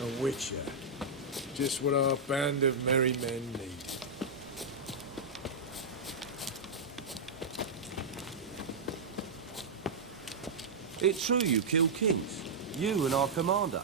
A witcher. Just what our band of merry men need. It's true you killed kings. You and our commander.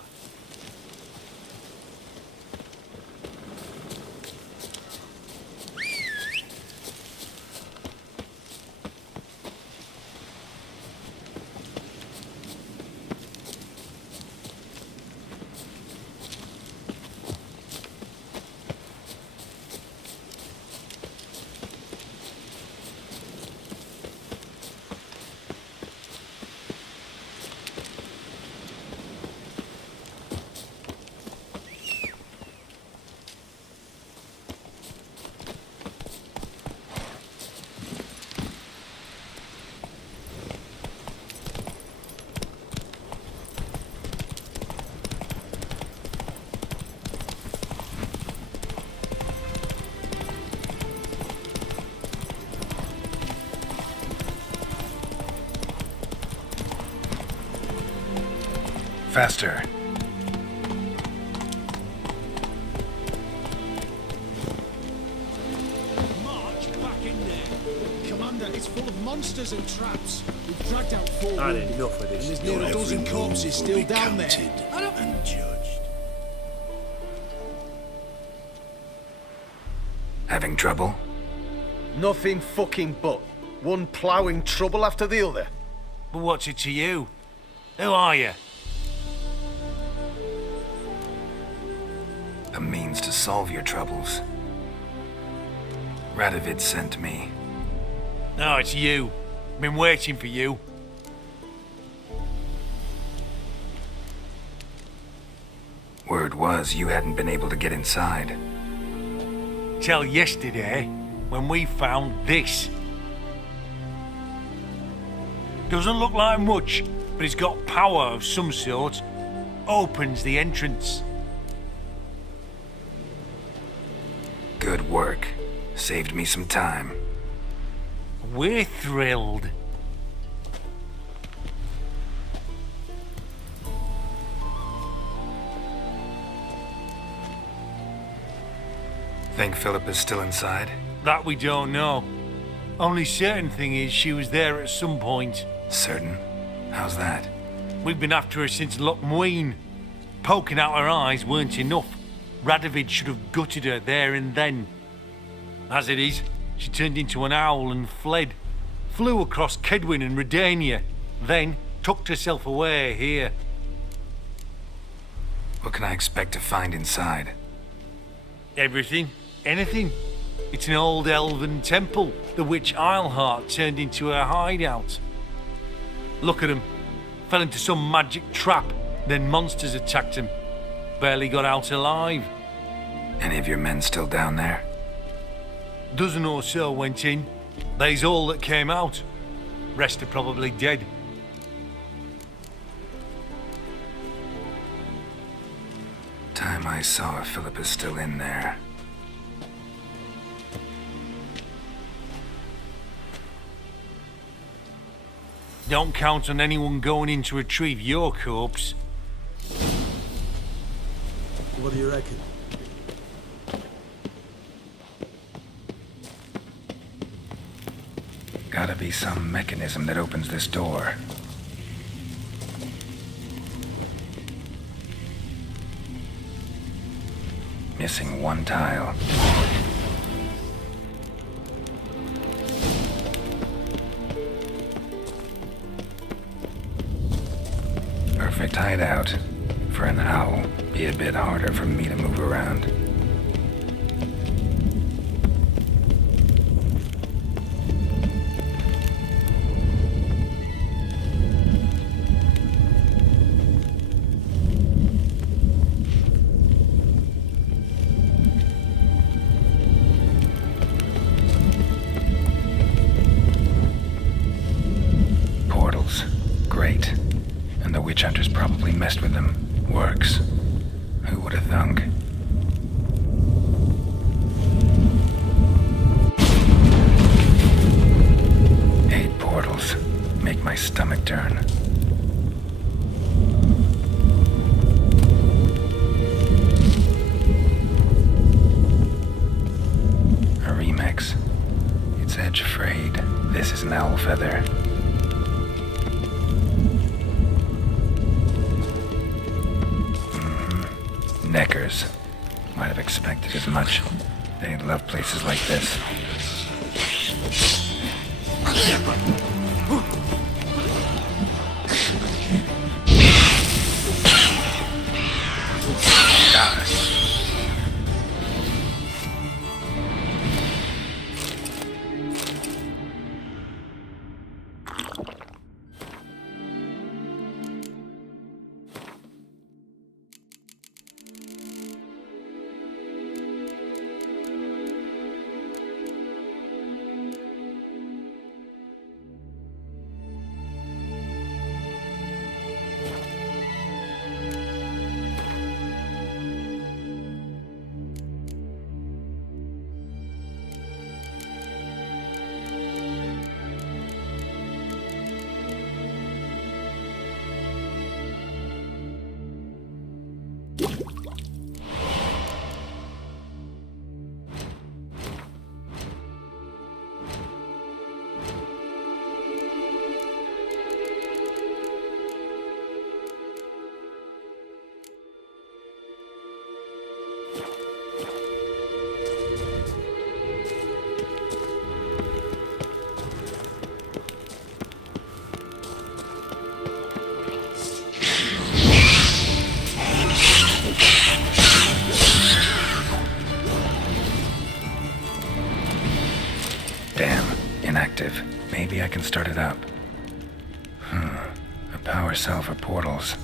Faster. March back in there. Commander, it's full of monsters and traps. We've dragged out 4 I had wounded, enough of this. and there's near a dozen corpses still down there. And judged. Having trouble? Nothing fucking but. One ploughing trouble after the other. But what's it to you? Who are you? A means to solve your troubles. Radovid sent me. No, it's you. Been waiting for you. Word was you hadn't been able to get inside. Till yesterday, when we found this. Doesn't look like much, but it's got power of some sort. Opens the entrance. Good work. Saved me some time. We're thrilled. Think Philip is still inside? That we don't know. Only certain thing is she was there at some point. Certain? How's that? We've been after her since Lochmuin. Poking out her eyes weren't enough. Radovid should have gutted her there and then. As it is, she turned into an owl and fled. Flew across Kedwin and Redania. Then tucked herself away here. What can I expect to find inside? Everything. Anything. It's an old elven temple, the witch Eilhart turned into a hideout. Look at him. Fell into some magic trap, then monsters attacked him. Barely got out alive. Any of your men still down there? Dozen or so went in. They's all that came out. Rest are probably dead. Time I saw if Philip is still in there. Don't count on anyone going in to retrieve your corpse. What do you reckon? Gotta be some mechanism that opens this door. Missing one tile. Perfect hideout. For an owl, be a bit harder for me to move around. Portals. Great. And the witch hunters probably messed with them. Works. Who would have thunk? Eight portals. Make my stomach turn. axe. Its edge frayed. This is an owl feather. Neckers. Might have expected as much. They love places like this. Damn, inactive. Maybe I can start it up. A power cell for portals.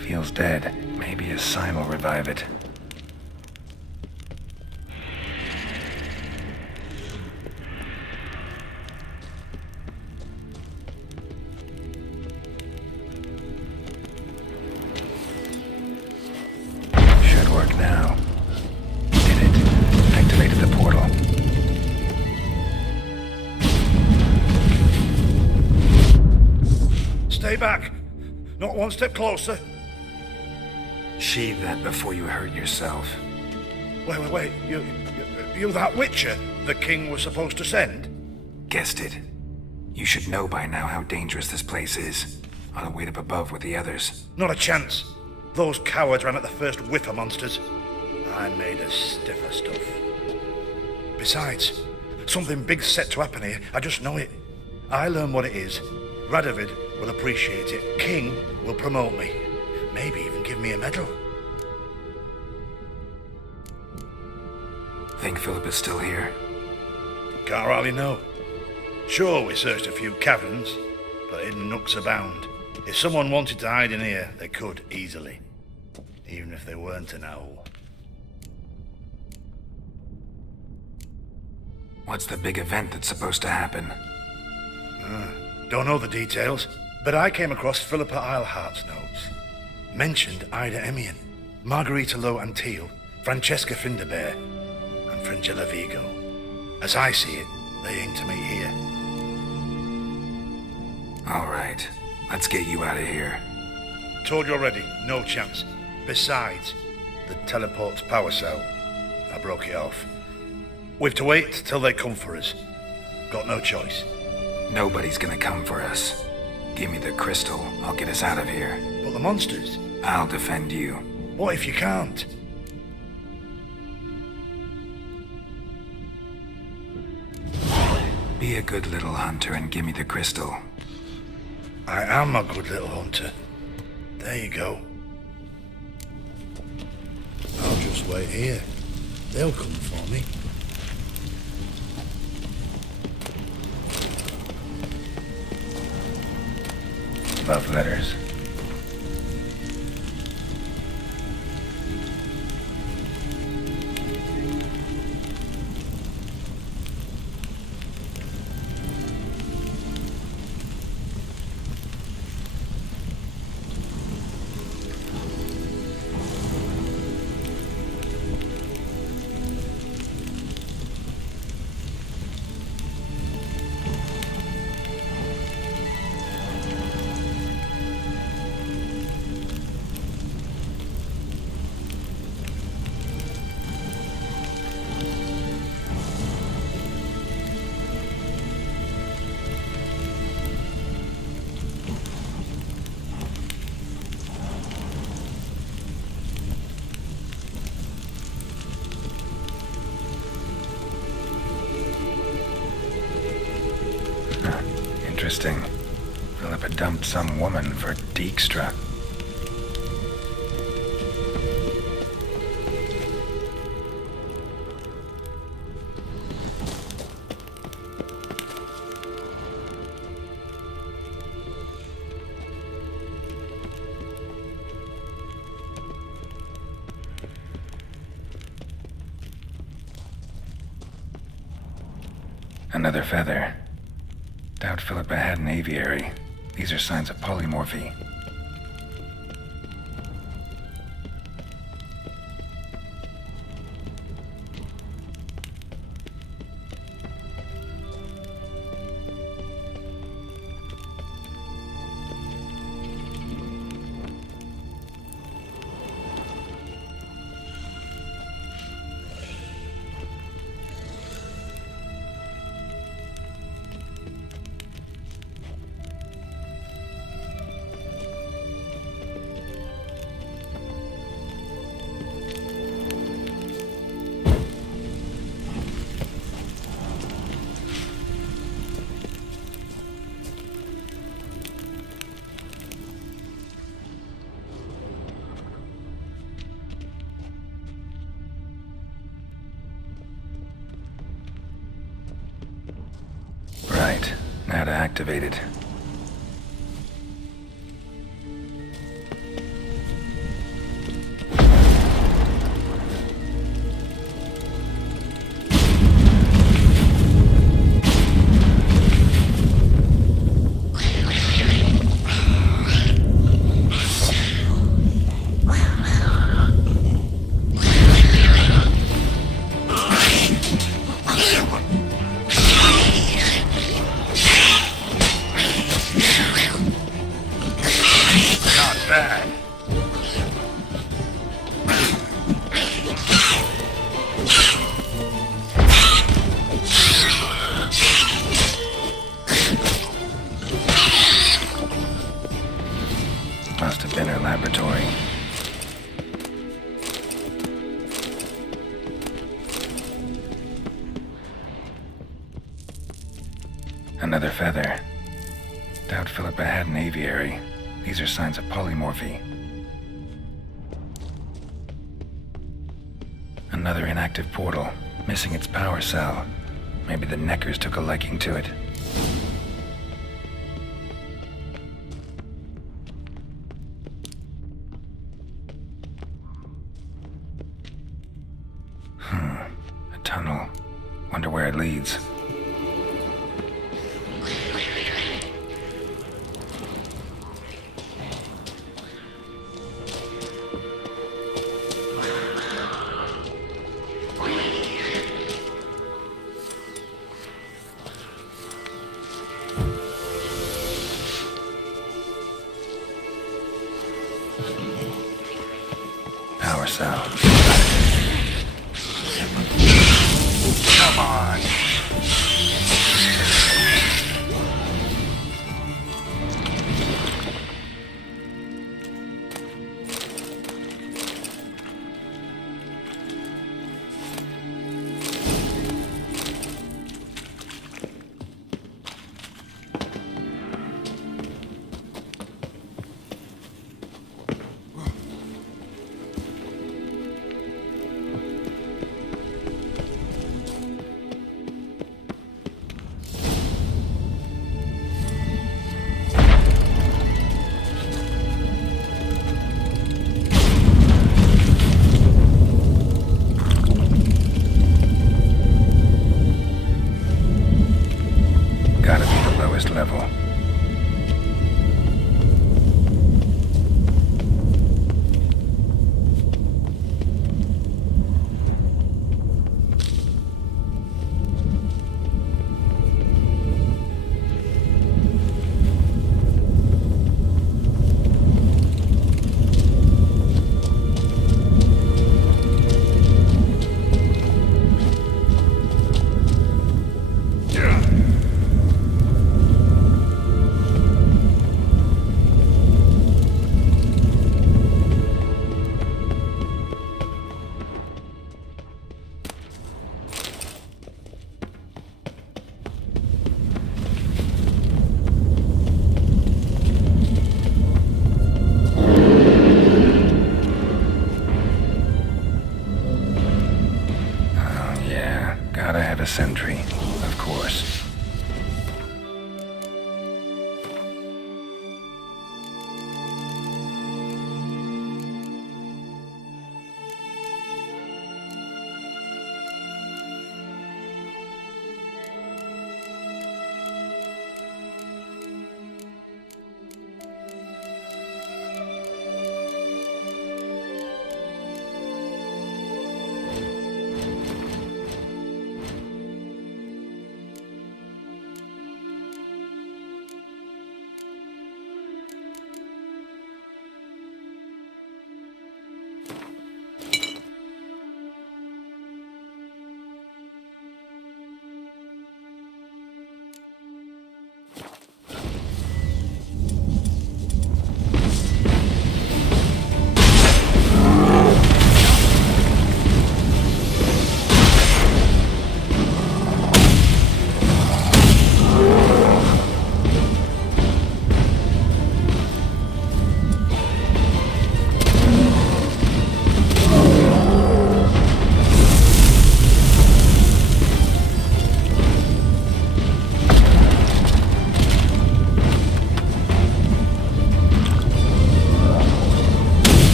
Feels dead. Maybe a sign will revive it. Should work now. Did it. Activated the portal. Stay back. Not one step closer. Sheathe that before you hurt yourself. Wait. You that Witcher the king was supposed to send? Guessed it. You should know by now how dangerous this place is. I'll wait up above with the others. Not a chance. Those cowards ran at the first whiff of monsters. I made a stiffer stuff. Besides, something big's set to happen here. I just know it. I learn what it is. Radovid will appreciate it. King will promote me. Maybe even give me a medal. Think Philip is still here? Can't hardly know. Sure, we searched a few caverns, but hidden nooks abound. If someone wanted to hide in here, they could easily. Even if they weren't an owl. What's the big event that's supposed to happen? Don't know the details, but I came across Philippa Eilhart's notes. Mentioned Ida Emian, Margarita Low Antil, Francesca Finderbear, and Fringilla Vigo. As I see it, they aim to meet here. All right, let's get you out of here. Told you already, no chance. Besides, the teleport's power cell. I broke it off. We've to wait till they come for us. Got no choice. Nobody's gonna come for us. Give me the crystal, I'll get us out of here. But the monsters? I'll defend you. What if you can't? Be a good little hunter and give me the crystal. I am a good little hunter. There you go. I'll just wait here. They'll come for me. Love letters. dumped some woman for Dijkstra. Another feather. Doubt Philippa had an aviary. These are signs of polymorphy. Right, now to activate it. Must have been her laboratory. Another feather. Doubt Philippa had an aviary. These are signs of polymorphy. Another inactive portal, missing its power cell. Maybe the Neckers took a liking to it. A tunnel. Wonder where it leads. Power cell. Come on.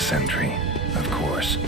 sentry, of course.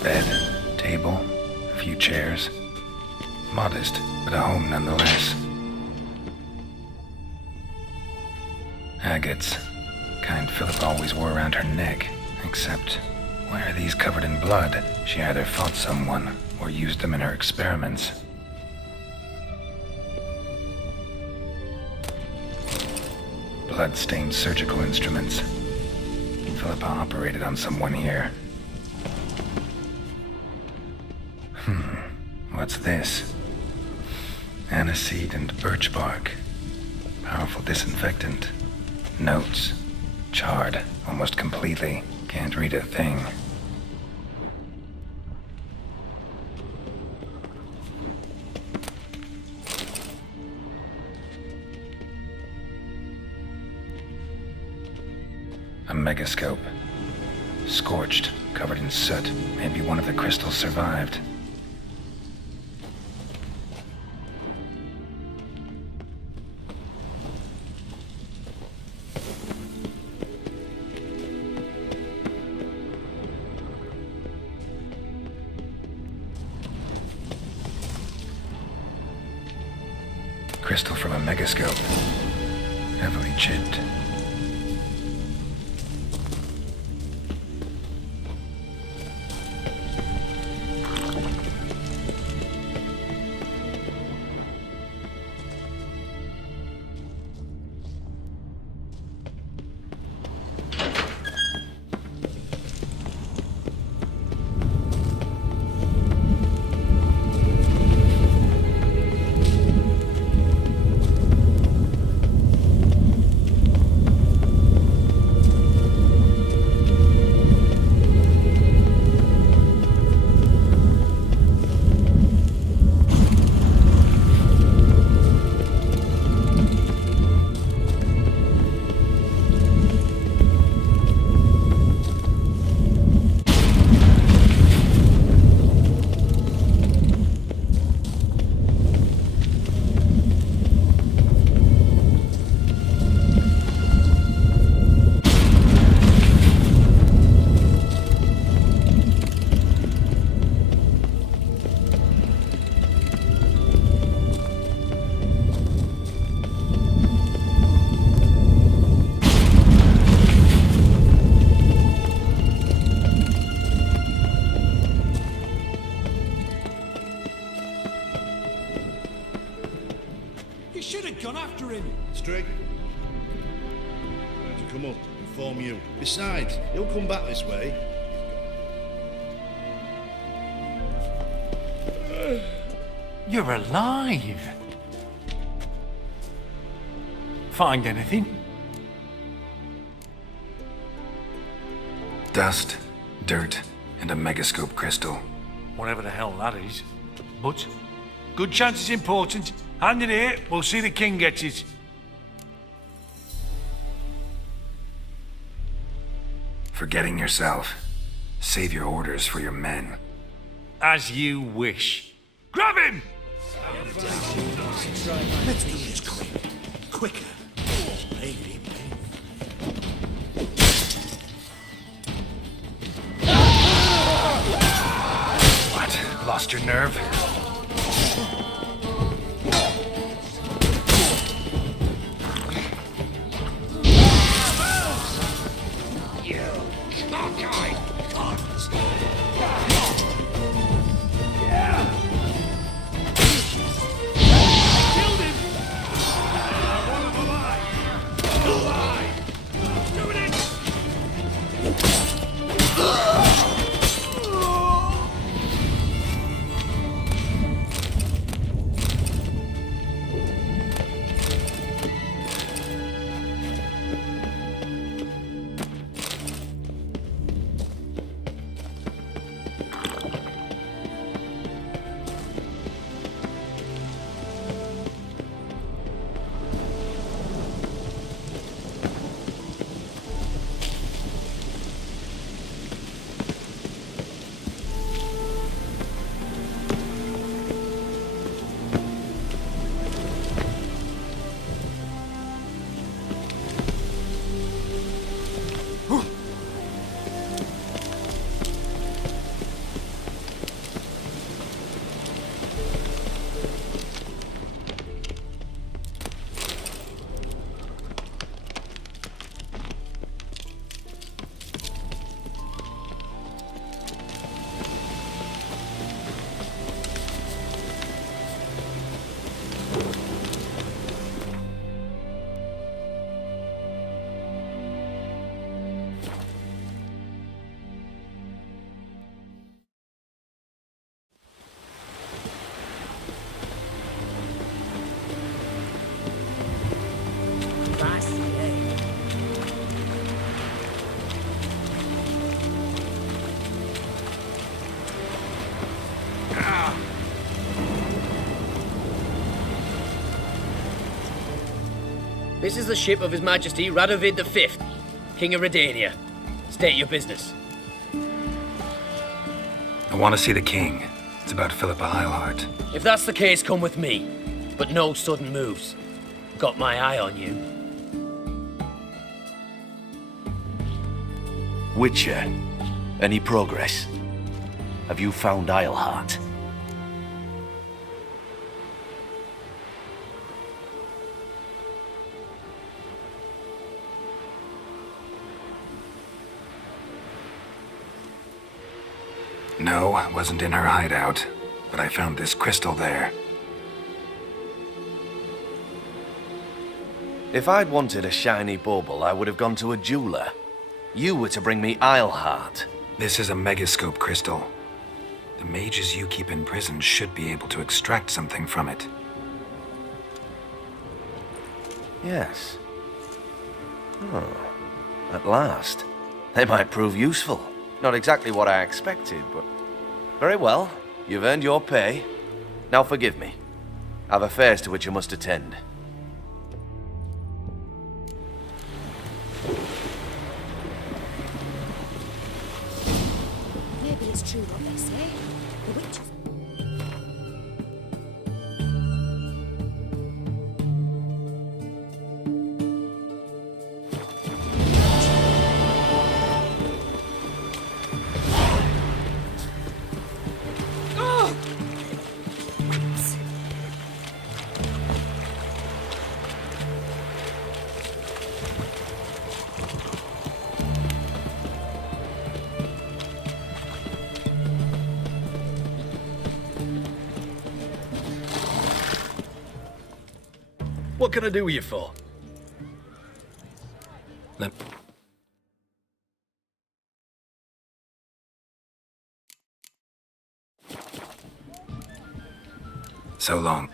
Bed, table, a few chairs. Modest, but a home nonetheless. Agates. Kind Philip always wore around her neck. Except, why are these covered in blood? She either fought someone, or used them in her experiments. Blood-stained surgical instruments. Philippa operated on someone here. What's this? Aniseed and birch bark. Powerful disinfectant. Notes. Charred, almost completely. Can't read a thing. A megascope. Scorched, covered in soot. Maybe one of the crystals survived. Crystal from a megascope. Heavily chipped. You should have gone after him. Strigg. To come up, inform you. Besides, he'll come back this way. You're alive! Find anything? Dust, dirt, and a megascope crystal. Whatever the hell that is. But, good chance it's important. Hand it here, we'll see the king gets it. Forgetting yourself. Save your orders for your men. As you wish. Grab him! Let's do this quick. Quicker. Baby. What? Lost your nerve? This is the ship of His Majesty Radovid V, King of Redania. State your business. I want to see the king. It's about Philippa Eilhart. If that's the case, come with me. But no sudden moves. Got my eye on you. Witcher, any progress? Have you found Eilhart? No, I wasn't in her hideout, but I found this crystal there. If I'd wanted a shiny bauble, I would have gone to a jeweler. You were to bring me Eilhart. This is a megascope crystal. The mages you keep in prison should be able to extract something from it. Yes. Oh, at last. They might prove useful. Not exactly what I expected, but... Very well. You've earned your pay. Now forgive me. I've affairs to which you must attend. Maybe it's true what they say. The witches... What can I do with you for? Let- So long.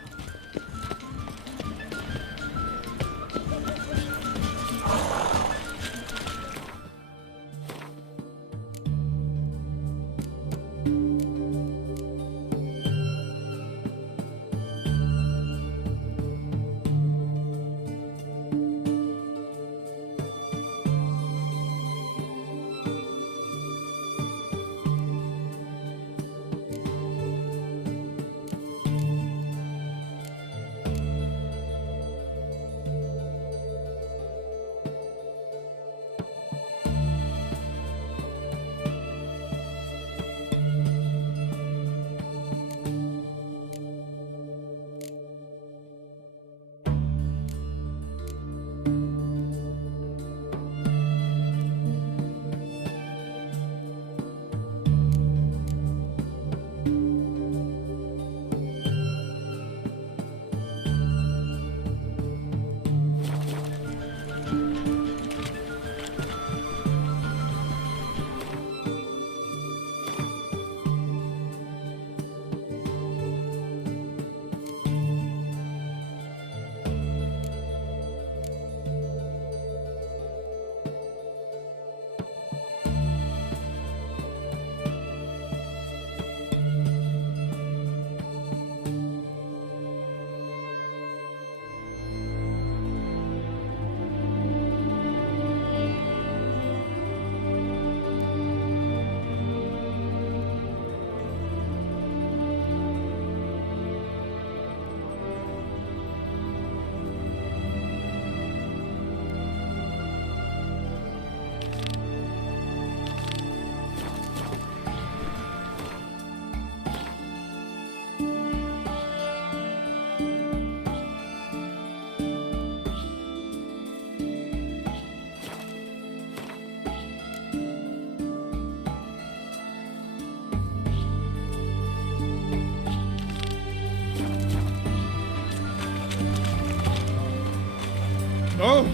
Oh!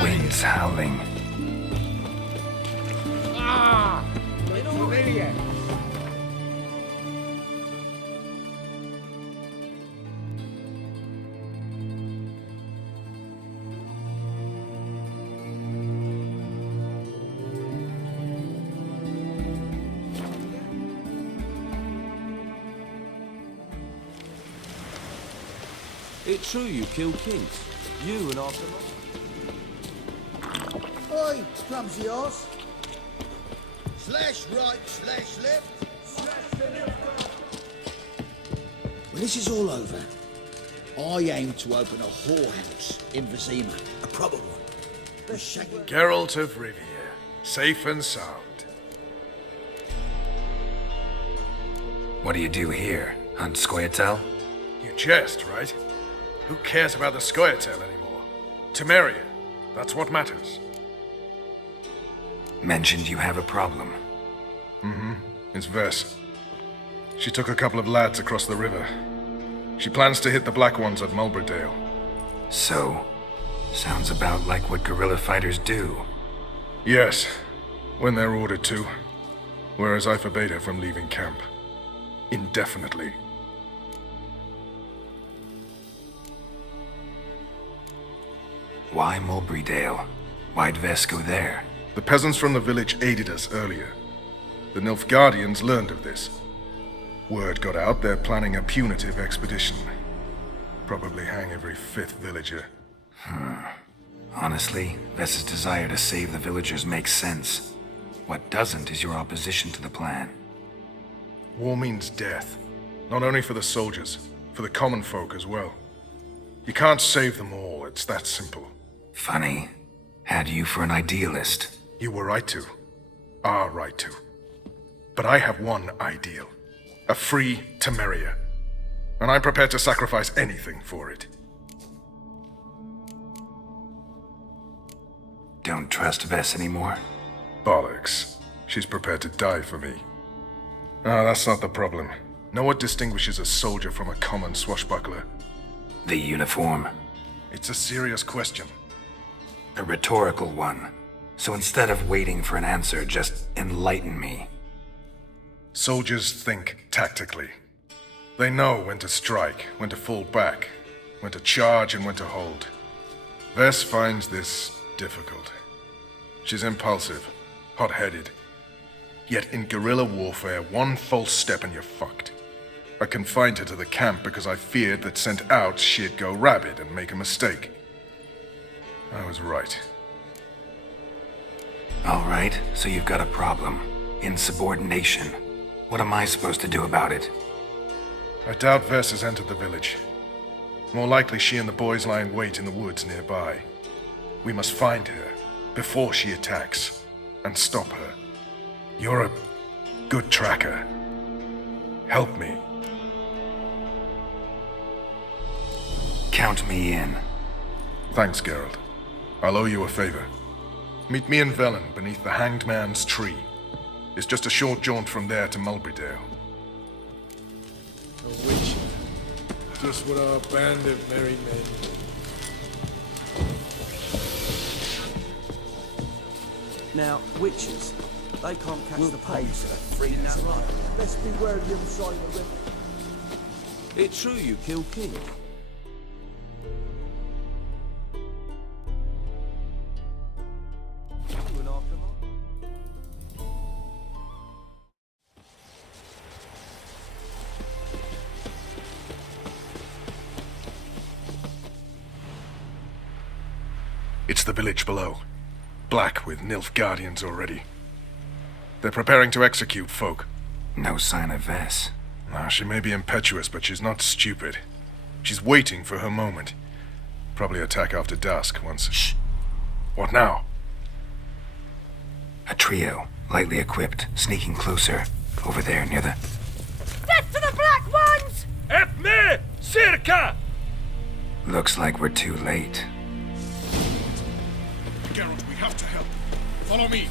Winds howling. It's true you killed kings. You and our commander. Oi, clumsy horse. Slash right, slash left. When this is all over, I aim to open a whorehouse in Vizima. A proper one. The shaking... Geralt of Rivia, safe and sound. What do you do here? Hunt Scoia'tael? You jest, right? Who cares about the Scoia'tael anymore? Temeria, that's what matters. Mentioned you have a problem. It's Vess. She took a couple of lads across the river. She plans to hit the Black Ones at Mulbridale. So, sounds about like what guerrilla fighters do. Yes, when they're ordered to. Whereas I forbade her from leaving camp. Indefinitely. Why Mulbridale? Why'd Vess go there? The peasants from the village aided us earlier. The Nilfgaardians learned of this. Word got out they're planning a punitive expedition. Probably hang every 5th villager. Honestly, Vess's desire to save the villagers makes sense. What doesn't is your opposition to the plan. War means death. Not only for the soldiers, for the common folk as well. You can't save them all, it's that simple. Funny. Had you for an idealist. You were right to. Are right to. But I have one ideal. A free Temeria. And I'm prepared to sacrifice anything for it. Don't trust Vess anymore? Bollocks. She's prepared to die for me. Ah, that's not the problem. Know what distinguishes a soldier from a common swashbuckler? The uniform. It's a serious question. A rhetorical one. So instead of waiting for an answer, just enlighten me. Soldiers think tactically. They know when to strike, when to fall back, when to charge and when to hold. Vess finds this difficult. She's impulsive, hot-headed. Yet in guerrilla warfare, one false step and you're fucked. I confined her to the camp because I feared that sent out she'd go rabid and make a mistake. I was right. All right, so you've got a problem. Insubordination. What am I supposed to do about it? I doubt Vess has entered the village. More likely she and the boys lie in wait in the woods nearby. We must find her before she attacks and stop her. You're a good tracker. Help me. Count me in. Thanks, Geralt. I'll owe you a favor. Meet me in Velen beneath the Hanged Man's tree. It's just a short jaunt from there to Mulbridale. A witch. Just what our band of merry men. Now, witches, they can't catch the pace of free that right. Let's beware of the other side of the river. It's true you killed kings. You and our commander. It's the village below. Black with Nilfgaardians already. They're preparing to execute folk. No sign of Vess. She may be impetuous, but she's not stupid. She's waiting for her moment. Probably attack after dusk once... Shh. What now? A trio, lightly equipped, sneaking closer. Over there, near the... Death to the Black Ones! Help me! Circa! Looks like we're too late. Geralt, we have to help. Follow me.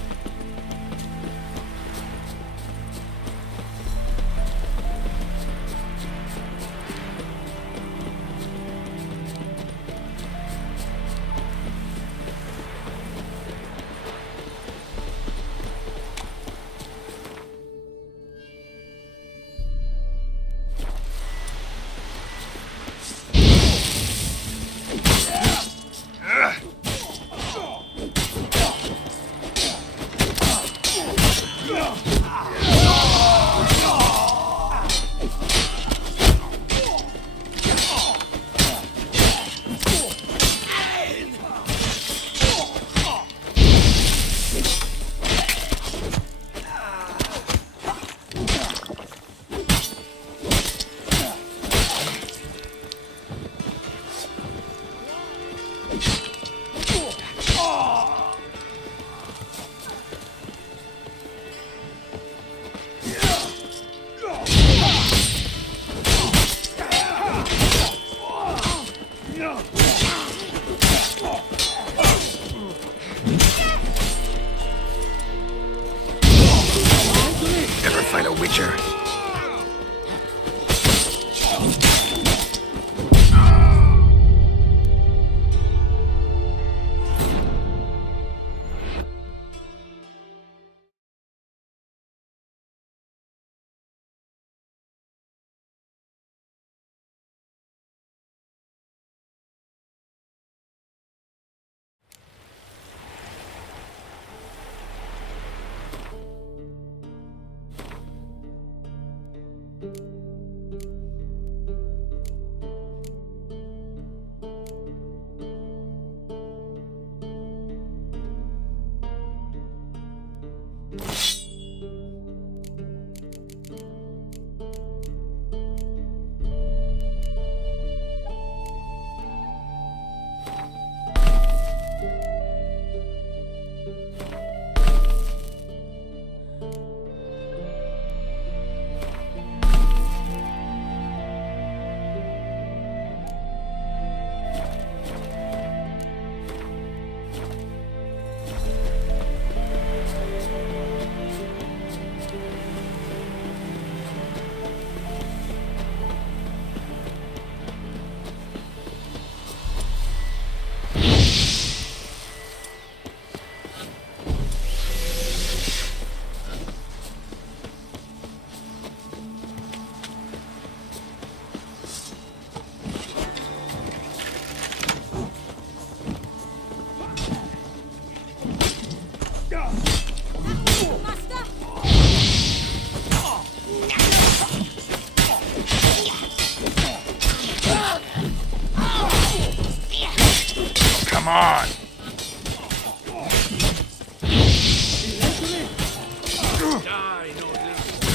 Come on!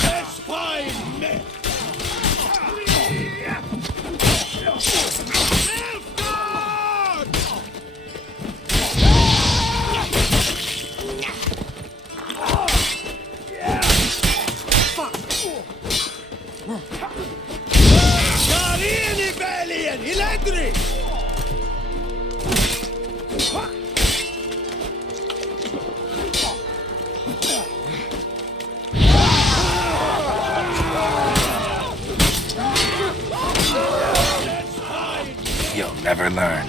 That's fine, mate. Carini Bellion, Eledri! You'll never learn.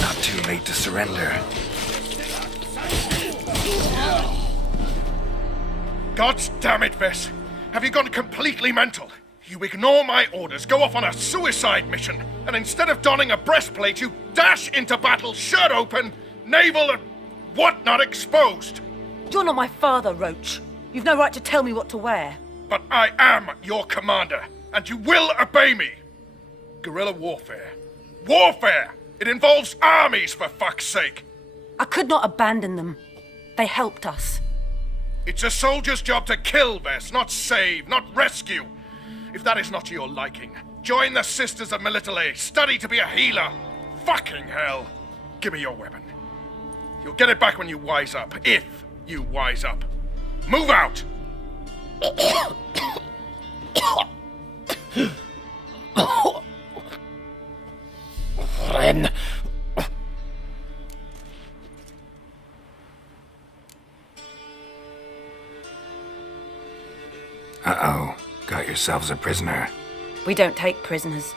Not too late to surrender. God damn it, Vess! Have you gone completely mental? You ignore my orders, go off on a suicide mission, and instead of donning a breastplate, you dash into battle, shirt open, navel and whatnot exposed. You're not my father, Roach. You've no right to tell me what to wear. But I am your commander, and you will obey me. Guerrilla warfare. Warfare! It involves armies, for fuck's sake. I could not abandon them. They helped us. It's a soldier's job to kill, Vess, not save, not rescue. If that is not to your liking, join the Sisters of Melitele, study to be a healer. Fucking hell. Give me your weapon. You'll get it back when you wise up, if you wise up. Move out! Ren. Uh-oh. Got yourselves a prisoner. We don't take prisoners.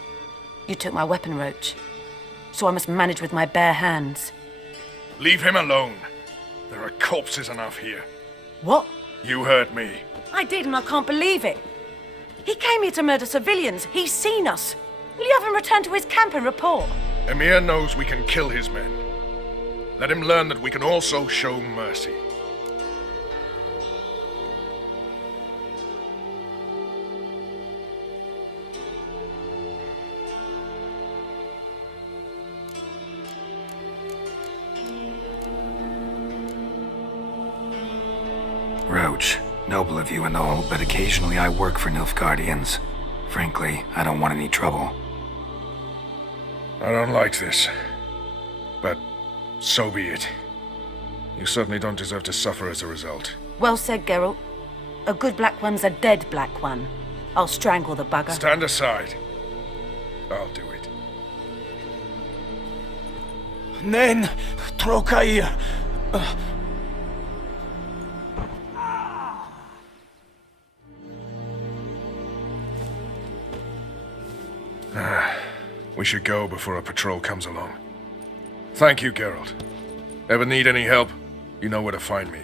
You took my weapon, Roach. So I must manage with my bare hands. Leave him alone. There are corpses enough here. What? You heard me. I did, and I can't believe it. He came here to murder civilians. He's seen us. Will you have him return to his camp and report? Emir knows we can kill his men. Let him learn that we can also show mercy. Roach, noble of you and all, but occasionally I work for Nilfgaardians. Frankly, I don't want any trouble. I don't like this. But so be it. You certainly don't deserve to suffer as a result. Well said, Geralt. A good black one's a dead black one. I'll strangle the bugger. Stand aside. I'll do it. Nen, Trokair. We should go before a patrol comes along. Thank you, Geralt. Ever need any help? You know where to find me.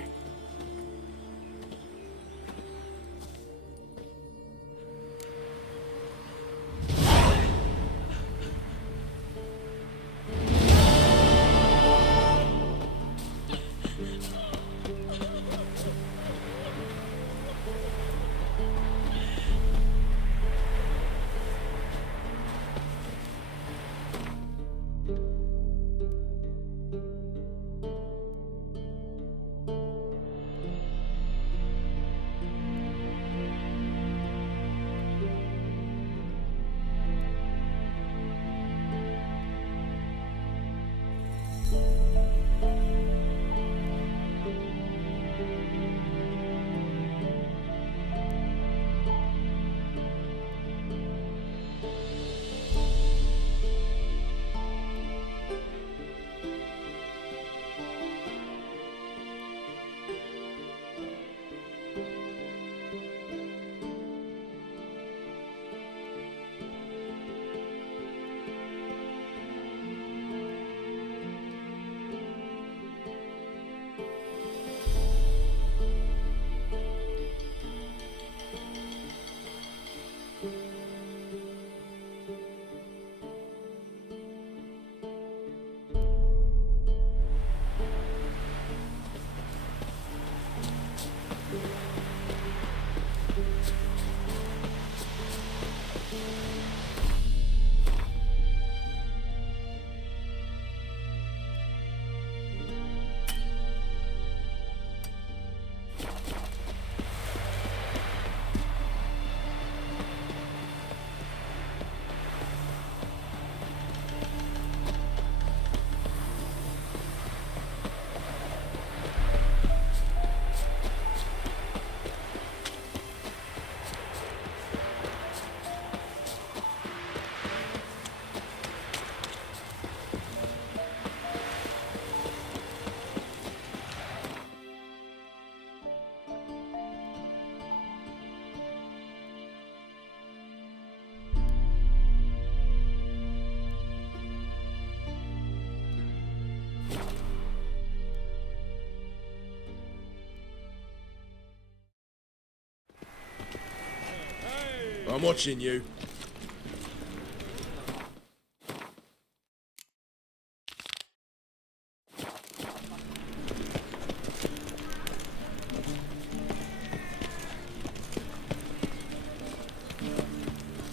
I'm watching you.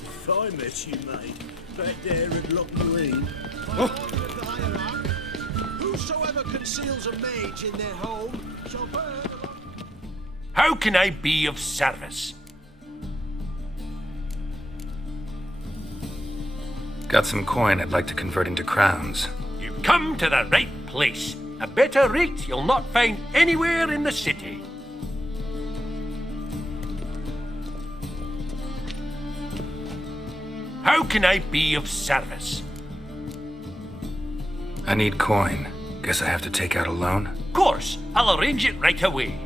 If I met you, mate, back there at Loch Marine. Whosoever conceals a mage in their home shall burn along. How can I be of service? Got some coin I'd like to convert into crowns. You've come to the right place. A better rate you'll not find anywhere in the city. How can I be of service? I need coin. Guess I have to take out a loan? Of course, I'll arrange it right away.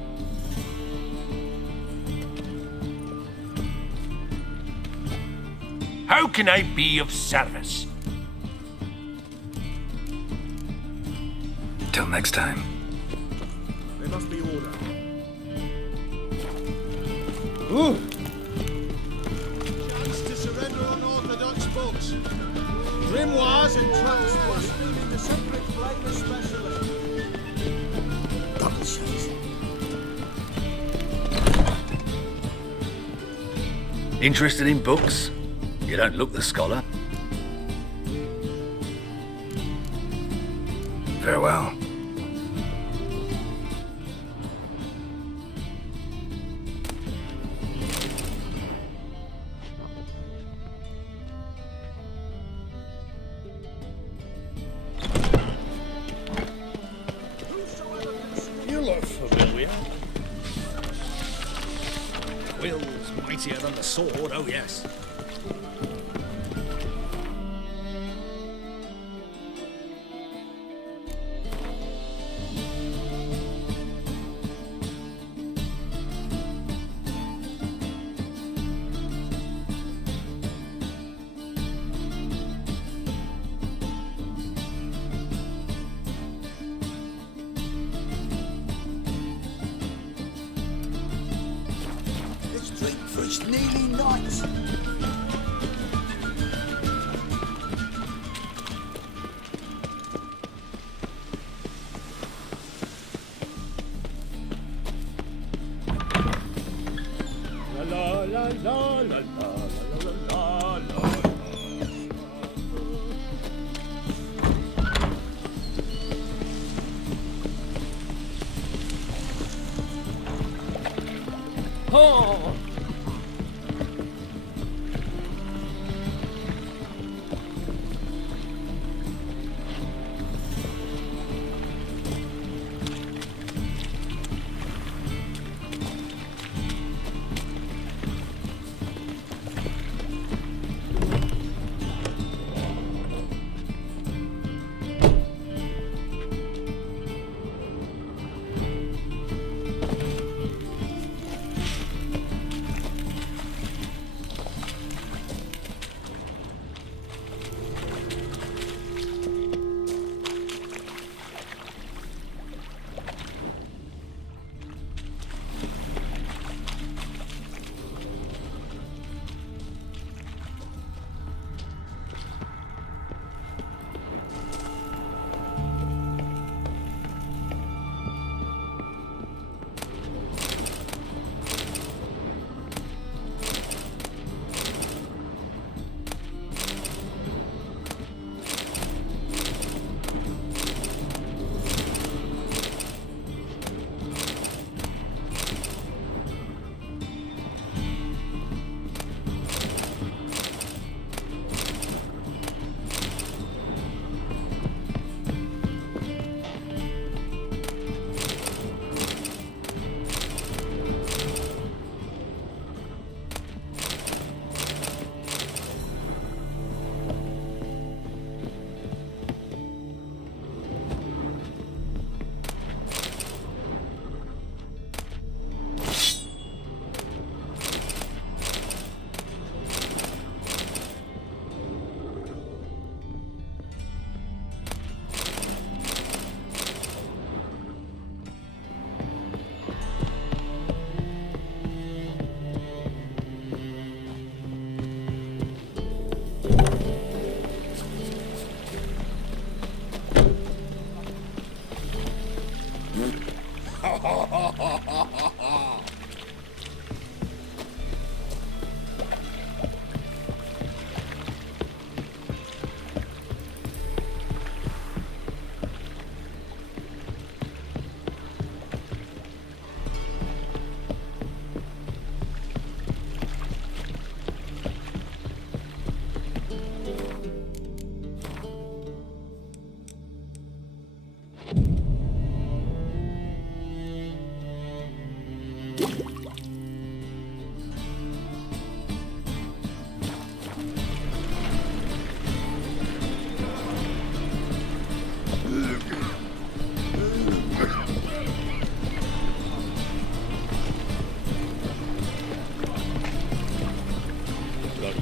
How can I be of service? Till next time. There must be order. Chance to surrender unorthodox books. Grimoires and traps blaspheming the sacred flame especially. Double shots. Interested in books? You don't look the scholar. Farewell. You look familiar. Will's mightier than the sword, oh yes. It's nearly night. La la la la la la la la la. Oh!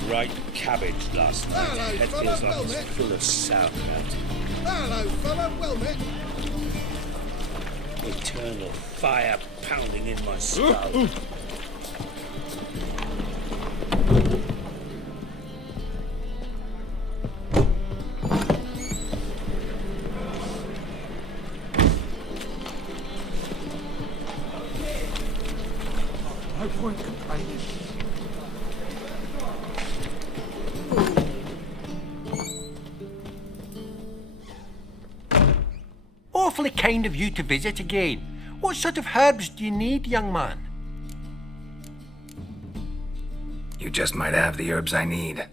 Great cabbage last night. Hello, Head fella, feels like well it's met. full of sauerkraut. Hello, fella, well met. Eternal fire pounding in my skull. No point complaining. Awfully kind of you to visit again. What sort of herbs do you need, young man? You just might have the herbs I need.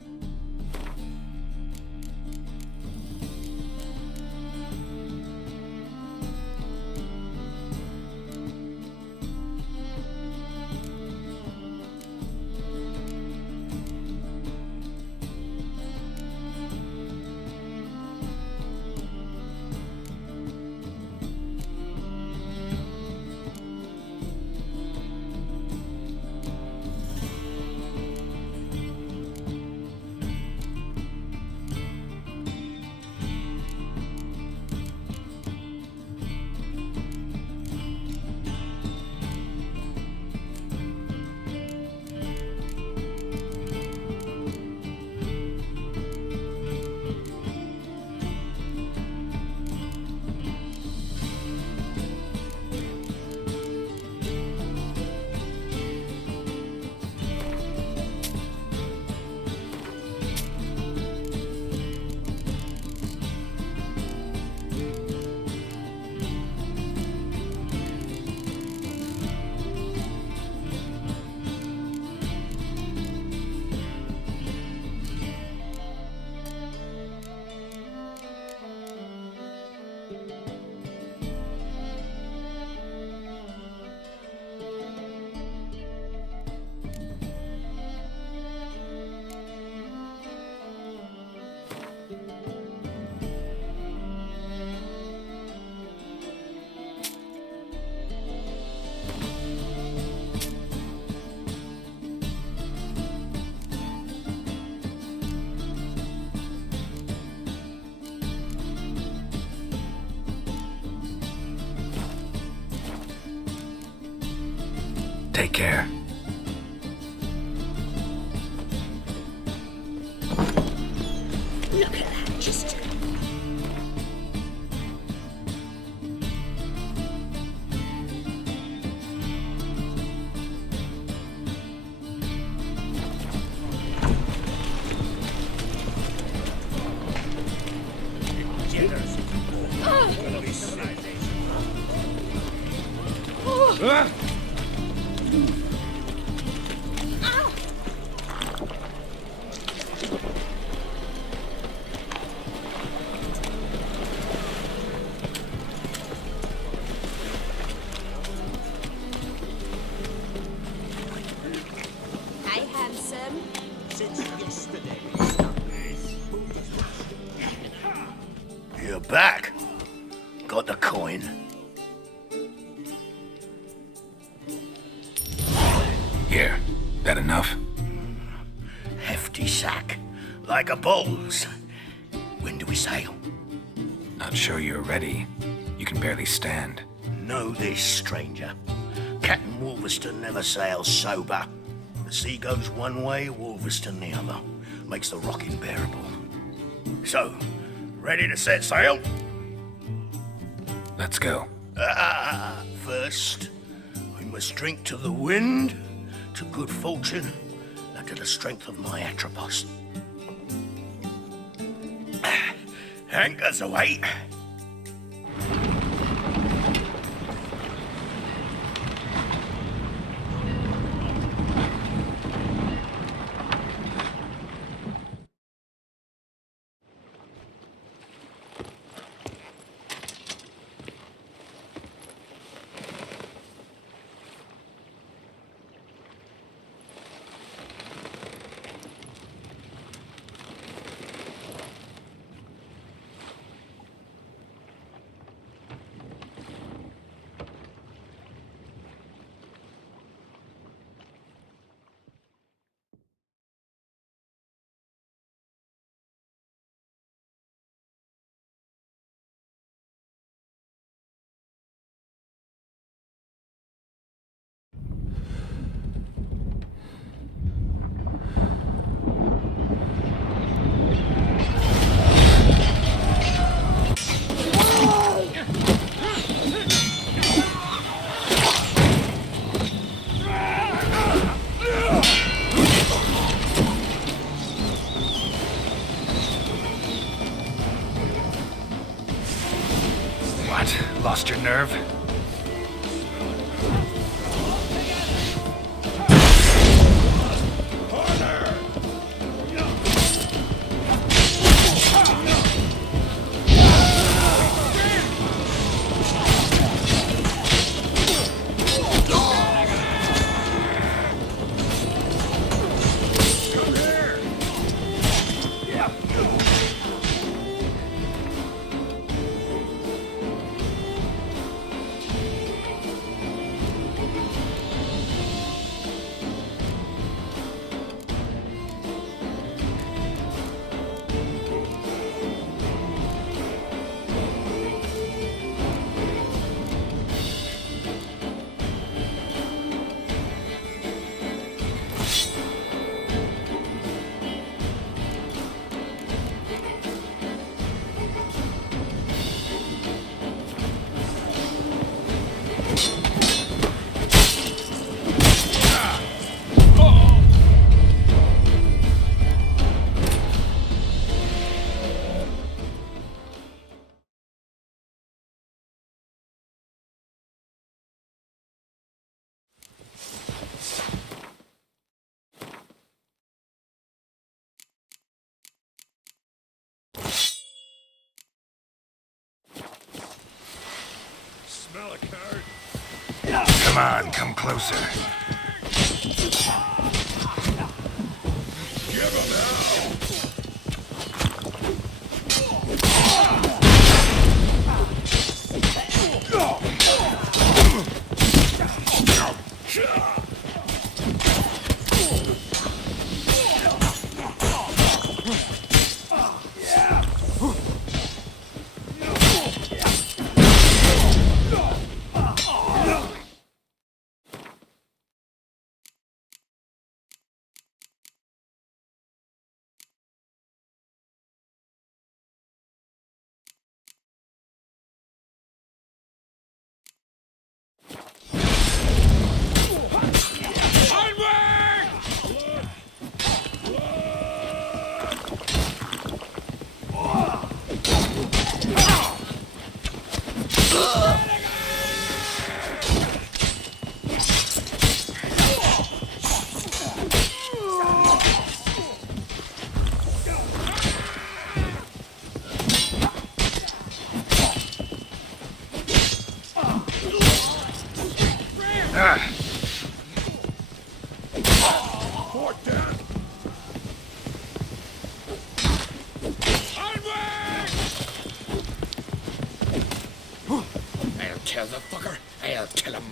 Take care. Look at that, just... Hey, handsome. Since yesterday. You're back. Got the coin. Here, that enough? Hefty sack. Like a bull's. When do we sail? Not sure you're ready. You can barely stand. Know this, stranger. Captain Wolverston never sails sober. The sea goes one way, Wolverston the other. Makes the rocking bearable. So, ready to set sail? Let's go. First, we must drink to the wind, to good fortune, and to the strength of my Atropos. Anchors away. What? Lost your nerve? Smell a card. Come on, come closer. Give him hell! tell the fucker. I'll tell him.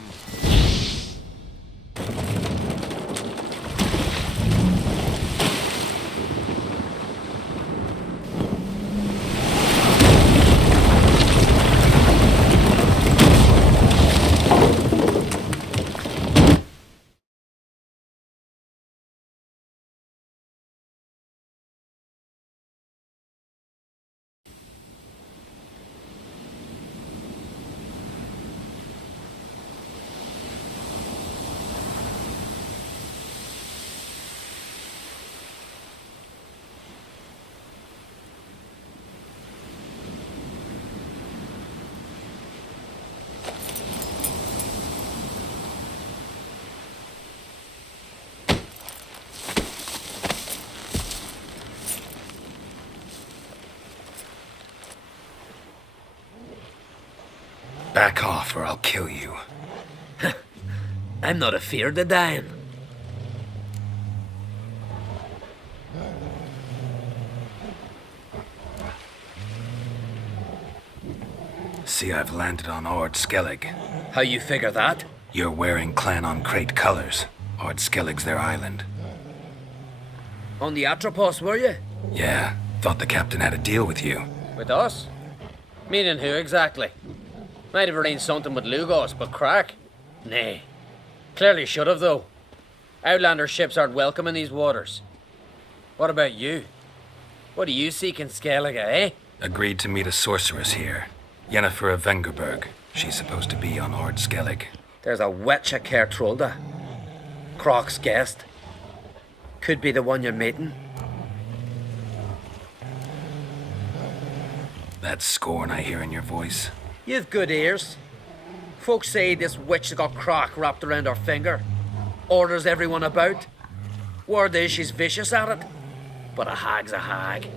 Back off or I'll kill you. I'm not afeard of dying. See, I've landed on Ord Skellig. How you figure that? You're wearing Clan on Crate colors. Ord Skellig's their island. On the Atropos, were you? Yeah, thought the captain had a deal with you. With us? Meaning who exactly? Might have arranged something with Lugos, but crack? Nay. Clearly should have, though. Outlander ships aren't welcome in these waters. What about you? What do you seek in Skellige, eh? Agreed to meet a sorceress here. Yennefer of Vengerberg. She's supposed to be on Ord Skellig. There's a wetcha Kertrolda. Croc's guest. Could be the one you're meeting. That scorn I hear in your voice. You've good ears. Folks say this witch has got Croc wrapped around her finger. Orders everyone about. Word is she's vicious at it. But a hag's a hag.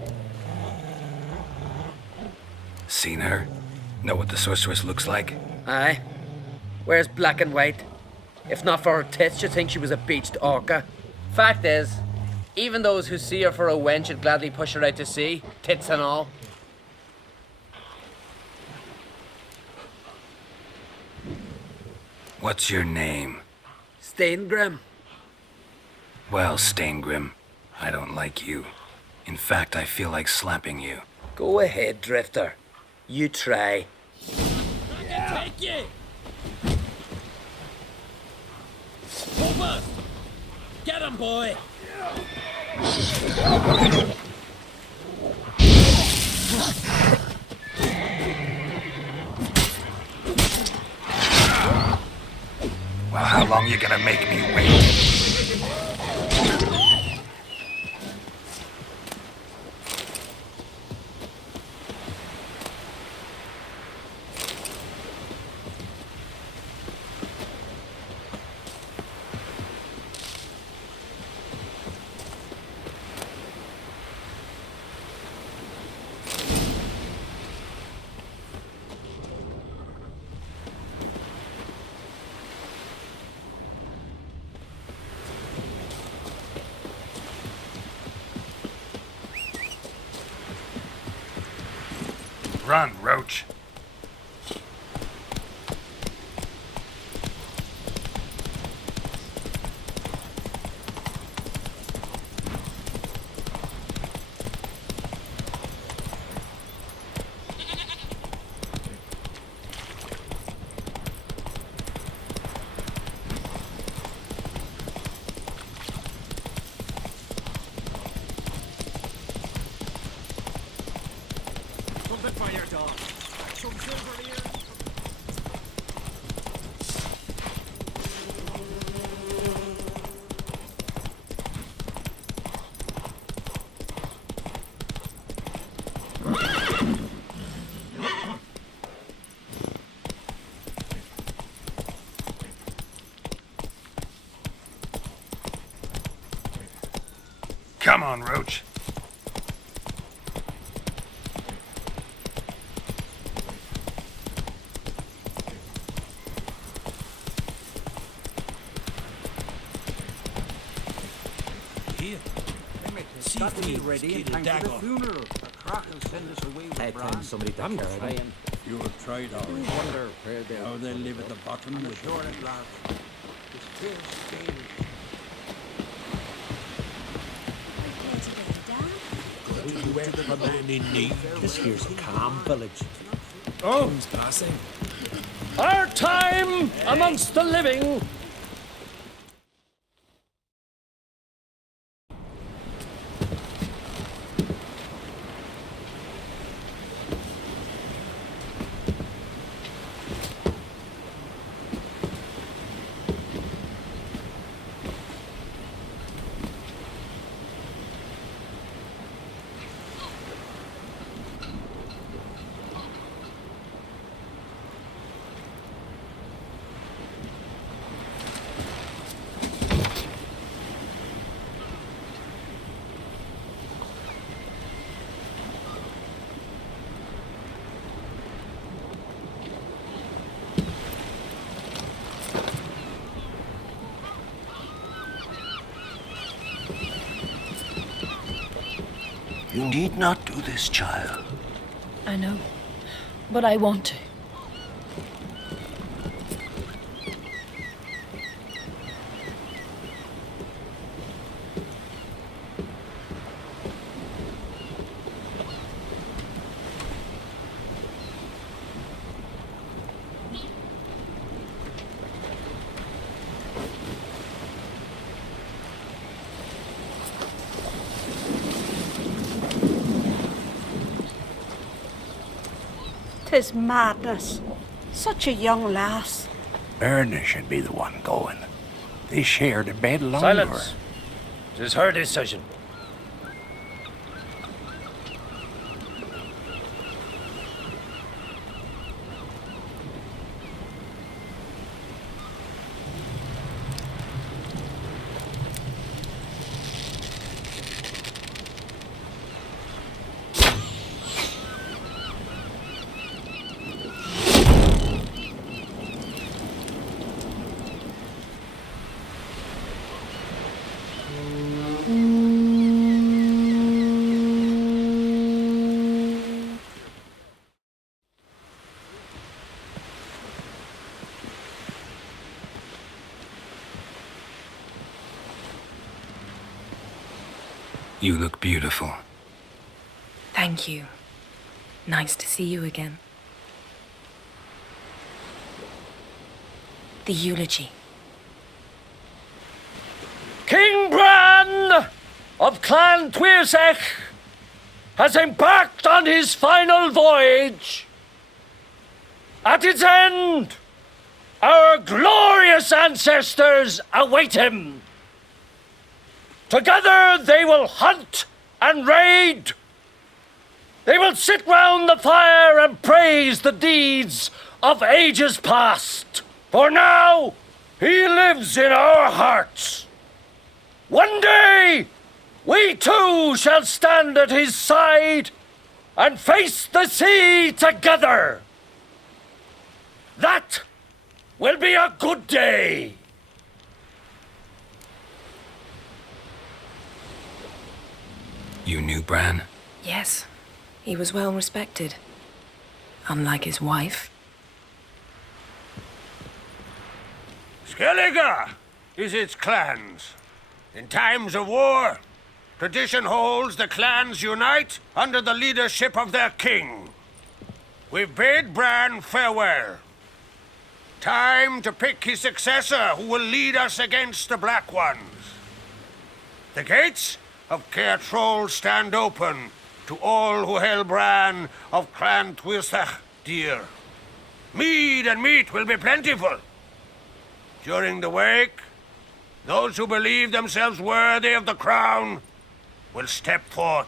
Seen her? Know what the sorceress looks like? Aye. Wears black and white. If not for her tits, you'd think she was a beached orca. Fact is, even those who see her for a wench would gladly push her out to sea, tits and all. What's your name? Steingrim. Well, Steingrim, I don't like you. In fact, I feel like slapping you. Go ahead, Drifter. You try. Take you! Hobart! Get him, boy! Well, how long you gonna make me wait? Run, Roach. Something for your dog. Some silver here. Come on, Roach. Here. See if we ready in time for the funeral. A crack will send us away with Time somebody to carry them. You have tried all right. Wonder where they How they live at the bottom I'm with sure them. it lads. It's fierce game. We went to the man in need. This here's a calm village. Oh, Passing. Our time amongst the living. You need not do this, child. I know, but I want to. Tis madness. Such a young lass. Erna should be the one going. They shared a bed longer. Silence. It is her decision. You look beautiful. Thank you. Nice to see you again. The eulogy. King Bran of Clan Tuirsech has embarked on his final voyage. At its end, our glorious ancestors await him. Together they will hunt and raid. They will sit round the fire and praise the deeds of ages past. For now, he lives in our hearts. One day, we too shall stand at his side and face the sea together. That will be a good day. You knew Bran? Yes, he was well respected. Unlike his wife. Skellige is its clans. In times of war, tradition holds the clans unite under the leadership of their king. We've bid Bran farewell. Time to pick his successor who will lead us against the Black Ones. The gates of Caer Troll stand open to all who held Bran of Clan Tuirsech dear. Mead and meat will be plentiful. During the wake, those who believe themselves worthy of the crown will step forth.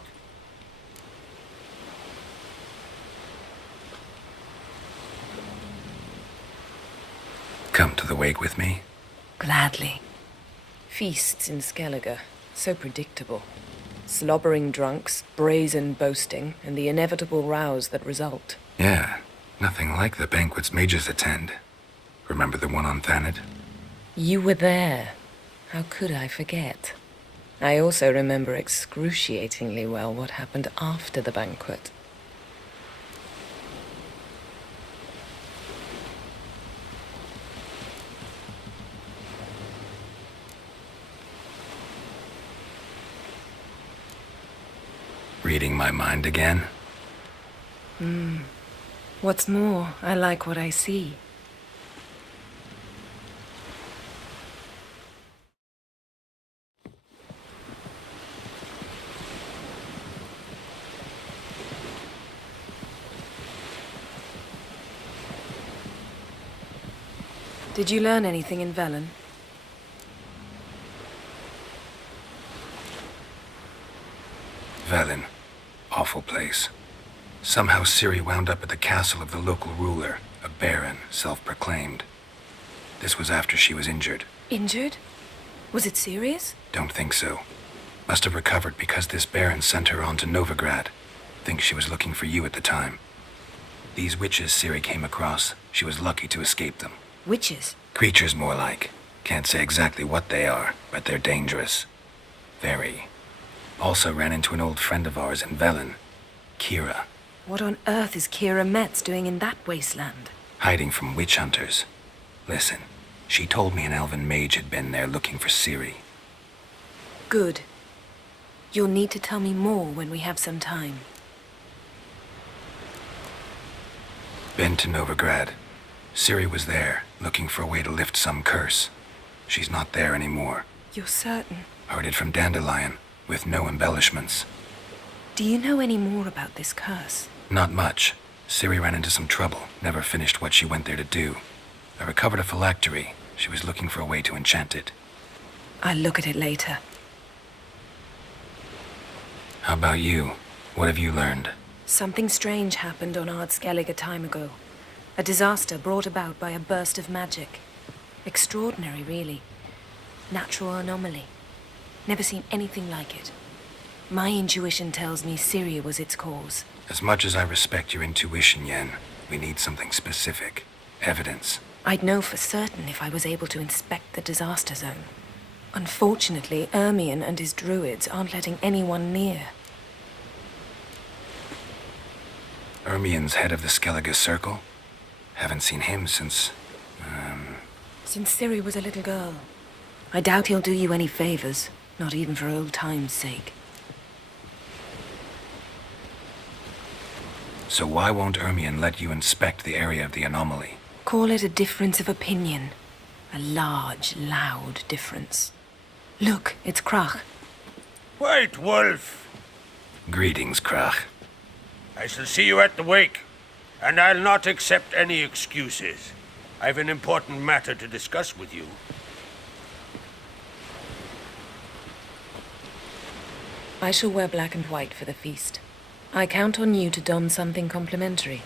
Come to the wake with me? Gladly. Feasts in Skellige, so predictable. Slobbering drunks, brazen boasting, and the inevitable rows that result. Yeah, nothing like the banquets mages attend. Remember the one on Thanedd? You were there. How could I forget? I also remember excruciatingly well what happened after the banquet. Reading my mind again? What's more, I like what I see. Did you learn anything in Velen? Velen. Awful place. Somehow Ciri wound up at the castle of the local ruler, a baron, self-proclaimed. This was after she was injured. Injured? Was it serious? Don't think so. Must have recovered because this baron sent her on to Novigrad. Think she was looking for you at the time. These witches Ciri came across, she was lucky to escape them. Witches? Creatures, more like. Can't say exactly what they are, but they're dangerous. Very. Also ran into an old friend of ours in Velen, Kira, What on earth is Kira Metz doing in that wasteland? hiding from witch hunters. Listen, she told me an elven mage had been there looking for Ciri. Good. You'll need to tell me more when we have some time. Been to Novigrad. Ciri was there, looking for a way to lift some curse. She's not there anymore. You're certain? Heard it from Dandelion, with no embellishments. Do you know any more about this curse? Not much. Ciri ran into some trouble, never finished what she went there to do. I recovered a phylactery. She was looking for a way to enchant it. I'll look at it later. How about you? What have you learned? Something strange happened on Ardskellig a time ago. A disaster brought about by a burst of magic. Extraordinary, really. Natural anomaly. Never seen anything like it. My intuition tells me Syria was its cause. As much as I respect your intuition, Yen, we need something specific. Evidence. I'd know for certain if I was able to inspect the disaster zone. Unfortunately, Ermion and his druids aren't letting anyone near. Ermion's head of the Skellige Circle? Haven't seen him since... Since Ciri was a little girl. I doubt he'll do you any favors, not even for old time's sake. So why won't Ermion let you inspect the area of the anomaly? Call it a difference of opinion. A large, loud difference. Look, it's Krach. White Wolf! Greetings, Krach. I shall see you at the wake, and I'll not accept any excuses. I've an important matter to discuss with you. I shall wear black and white for the feast. I count on you to don something complimentary.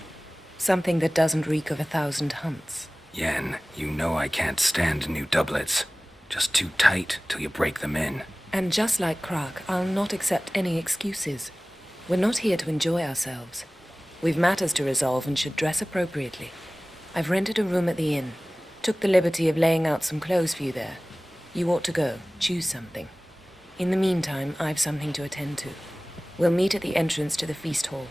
Something that doesn't reek of 1,000 hunts. Yen, you know I can't stand new doublets. Just too tight till you break them in. And just like Krach, I'll not accept any excuses. We're not here to enjoy ourselves. We've matters to resolve and should dress appropriately. I've rented a room at the inn. Took the liberty of laying out some clothes for you there. You ought to go. Choose something. In the meantime, I've something to attend to. We'll meet at the entrance to the feast hall.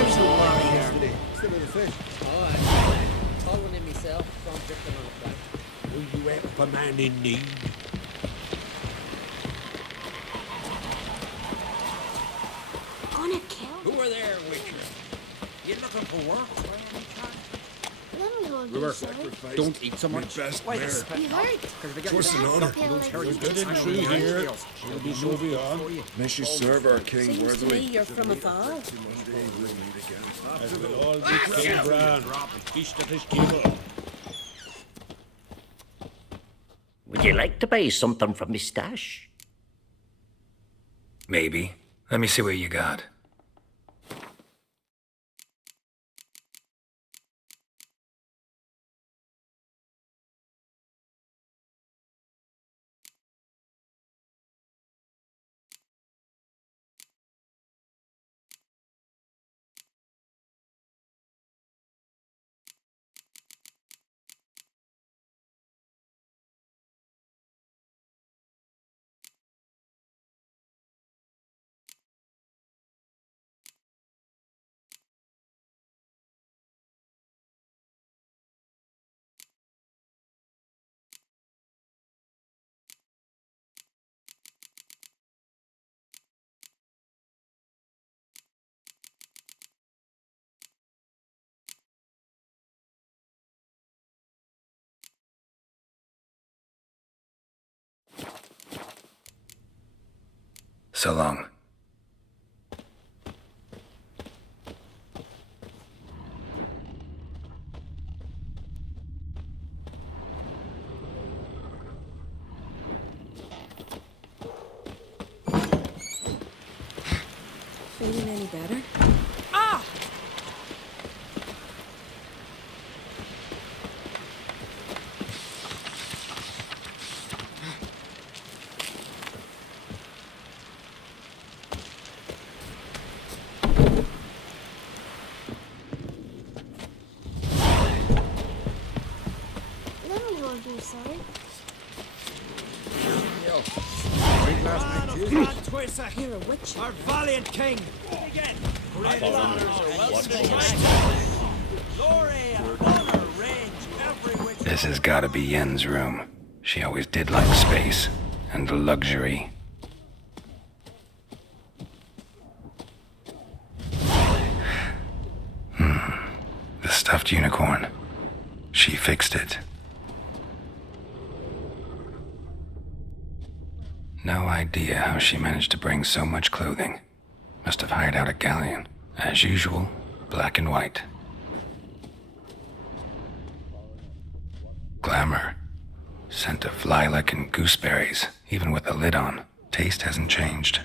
There's a warrior. Oh, I told one in myself, so I'm drifting on the plank. Will you help a man in need? Gonna kill? Who are there, Witcher? You looking for work? River, Don't eat so much. Wait a second. You heard? What's an honor? Good entry here. She'll be so beyond. May she serve our king Seems to me worthily. you're from afar. As will all be King Bran, feast at his table. Would you like to buy something from me stash? Maybe. Let me see what you got. So long. Feeling any better? Ah! Let me hold you, sorry. You're a witch. Our valiant king. Again. Great honors are welcome. Glory, honor, range, every witch. This has gotta be Yen's room. She always did like space and luxury. The stuffed unicorn. She fixed it. No idea how she managed to bring so much clothing. Must have hired out a galleon. As usual, black and white. Glamour. Scent of lilac and gooseberries, even with the lid on. Taste hasn't changed.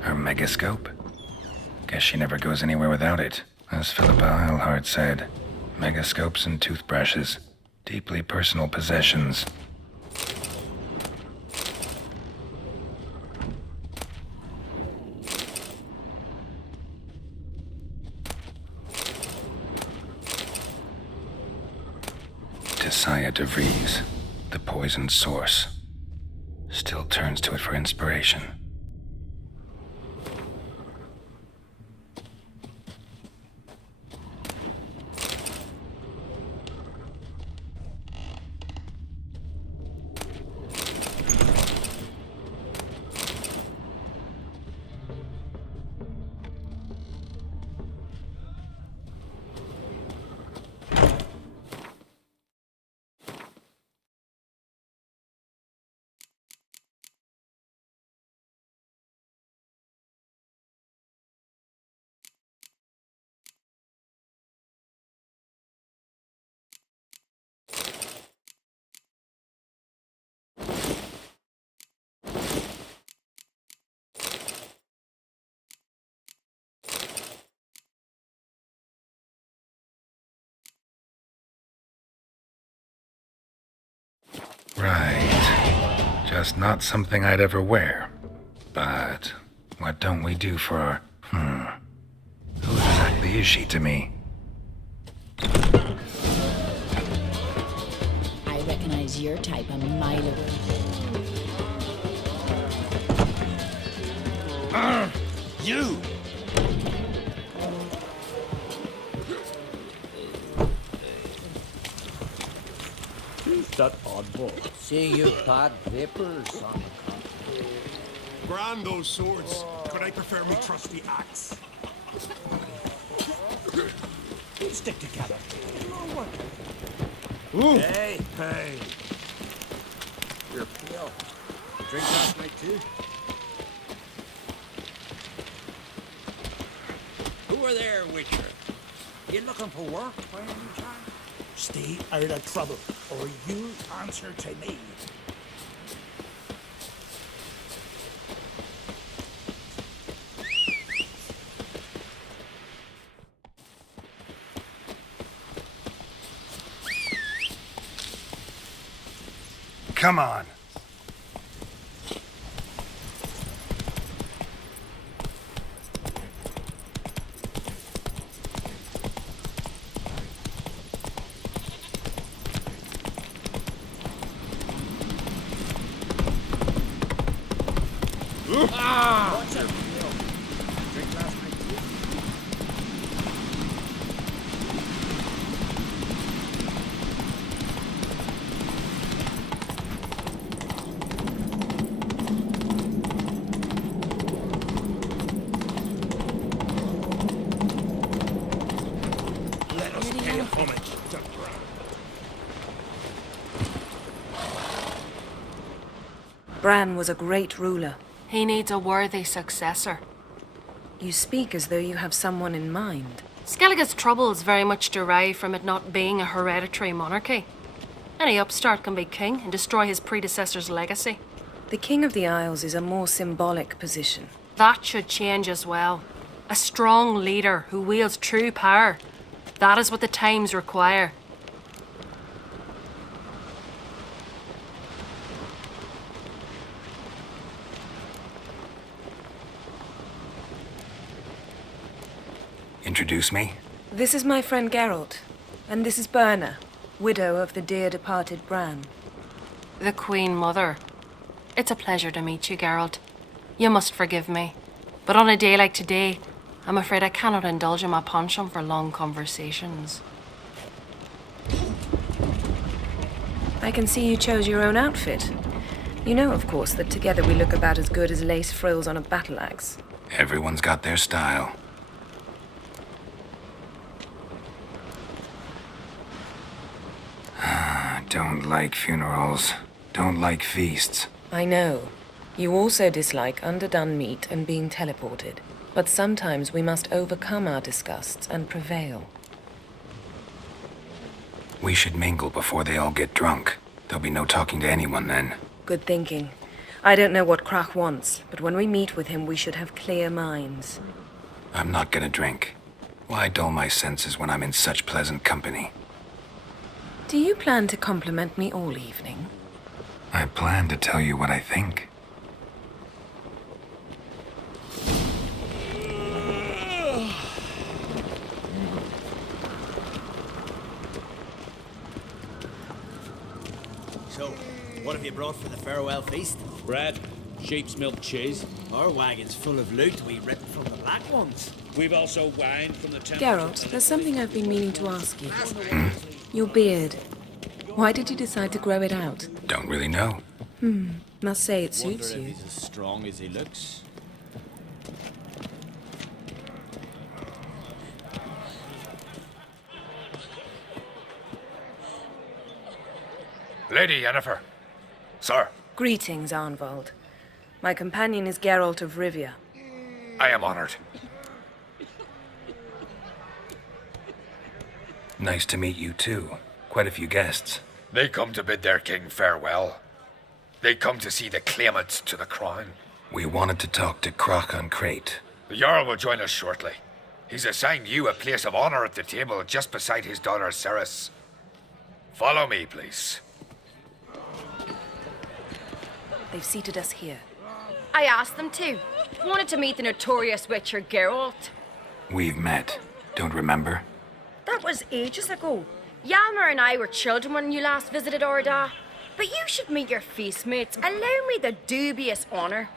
Her megascope? Guess she never goes anywhere without it. As Philippa Eilhart said, megascopes and toothbrushes, deeply personal possessions. Tisaya DeVries, the poisoned source, still turns to it for inspiration. Right. Just not something I'd ever wear. But what don't we do for our... Who exactly is she to me? I recognize your type a mile away. You! Who's that oddball? See you bad vapors on Grand those swords. Could I prefer me trusty axe? Stick together. Ooh. Hey, hey. yourself. Drink last night too? Who are there, Witcher? You looking for work by any chance? Stay out of trouble, or you'll answer to me. Come on. Watch out, Bill. Drink last night too? Let us pay homage to Bran. Bran was a great ruler. He needs a worthy successor. You speak as though you have someone in mind. Skellige's troubles very much derive from it not being a hereditary monarchy. Any upstart can be king and destroy his predecessor's legacy. The King of the Isles is a more symbolic position. That should change as well. A strong leader who wields true power. That is what the times require. Introduce me? This is my friend Geralt, and this is Birna, widow of the dear departed Bran. The Queen Mother. It's a pleasure to meet you, Geralt. You must forgive me, but on a day like today, I'm afraid I cannot indulge in my penchant for long conversations. I can see you chose your own outfit. You know, of course, that together we look about as good as lace frills on a battle axe. Everyone's got their style. Don't like funerals. Don't like feasts. I know. You also dislike underdone meat and being teleported. But sometimes we must overcome our disgusts and prevail. We should mingle before they all get drunk. There'll be no talking to anyone then. Good thinking. I don't know what Krach wants, but when we meet with him, we should have clear minds. I'm not gonna drink. Why dull my senses when I'm in such pleasant company? Do you plan to compliment me all evening? I plan to tell you what I think. So, what have you brought for the farewell feast? Bread, sheep's milk cheese. Our wagon's full of loot we ripped from the black ones. We've also wine from the temple. Geralt, there's something I've been meaning to ask you. Your beard. Why did you decide to grow it out? Don't really know. Must say it suits Wonder if you. he's as strong as he looks. Lady Yennefer. Sir, Greetings, Arnvald. My companion is Geralt of Rivia. I am honored. Nice to meet you too. Quite a few guests. They come to bid their king farewell. They come to see the claimants to the crown. We wanted to talk to Krach on Crate. The Jarl will join us shortly. He's assigned you a place of honor at the table just beside his daughter Ceres. Follow me, please. They've seated us here. I asked them to. Wanted to meet the notorious Witcher Geralt. We've met. Don't remember? That was ages ago. Yalmer and I were children when you last visited Orda. But you should meet your feast mates. Allow me the dubious honor.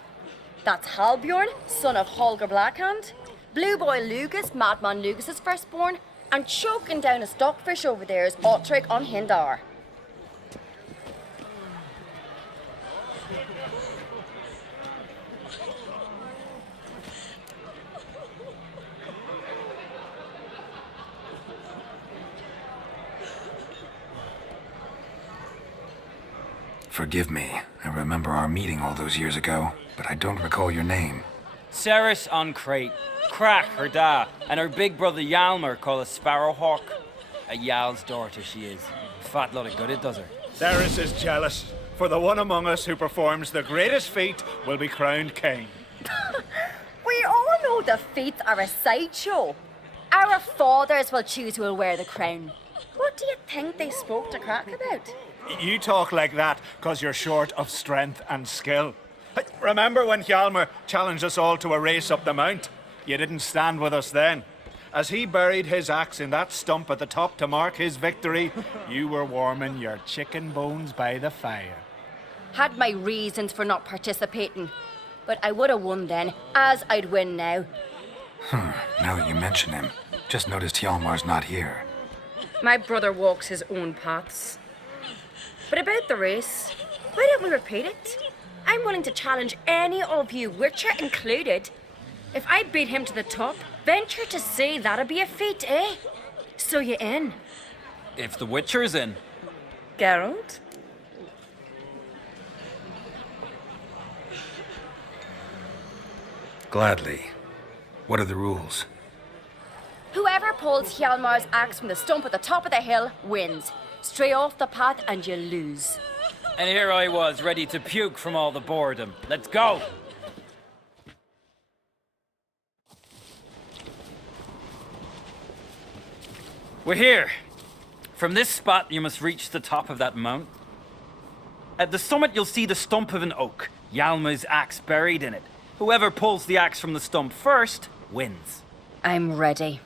That's Halbjorn, son of Holger Blackhand. Blue Boy Lugus, Madman Lugus' firstborn. And choking down a stockfish over there is Otric on Hindar. Forgive me. I remember our meeting all those years ago, but I don't recall your name. Ceres on Crate, Crack her da, and her big brother Yalmer called a Sparrowhawk. A Yal's daughter she is. Fat lot of good it does her. Ceres is jealous, for the one among us who performs the greatest feat will be crowned king. We all know the feats are a sideshow. Our fathers will choose who will wear the crown. What do you think they spoke to Crack about? You talk like that because you're short of strength and skill. Remember when Hjalmar challenged us all to a race up the mount? You didn't stand with us then. As he buried his axe in that stump at the top to mark his victory, you were warming your chicken bones by the fire. Had my reasons for not participating, but I would have won then, as I'd win now. Now that you mention him, just noticed Hjalmar's not here. My brother walks his own paths. But about the race, why don't we repeat it? I'm willing to challenge any of you, Witcher included. If I beat him to the top, venture to say that'd be a feat, eh? So you in? If the Witcher's in. Geralt? Gladly. What are the rules? Whoever pulls Hjalmar's axe from the stump at the top of the hill wins. Stray off the path and you lose. And here I was, ready to puke from all the boredom. Let's go! We're here. From this spot, you must reach the top of that mount. At the summit, you'll see the stump of an oak, Hjalmar's axe buried in it. Whoever pulls the axe from the stump first wins. I'm ready.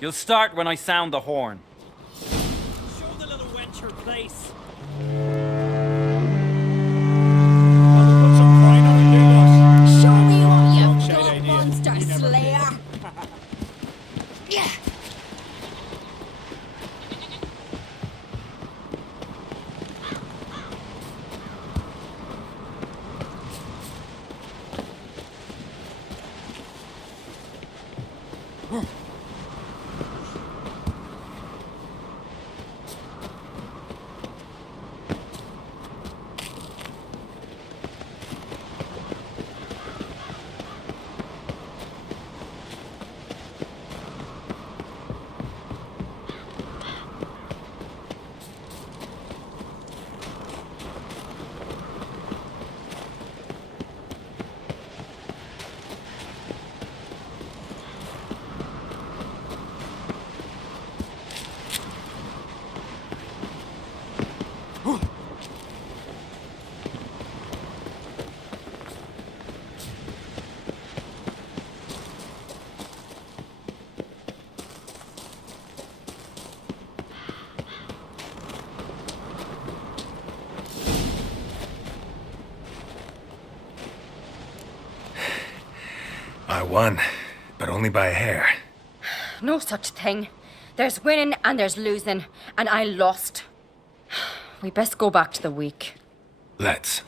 You'll start when I sound the horn. Show the little wench her place. Show me what you've got, monster slayer. Yeah. I won, but only by a hair. No such thing. There's winning and there's losing, and I lost. We best go back to the week. Let's.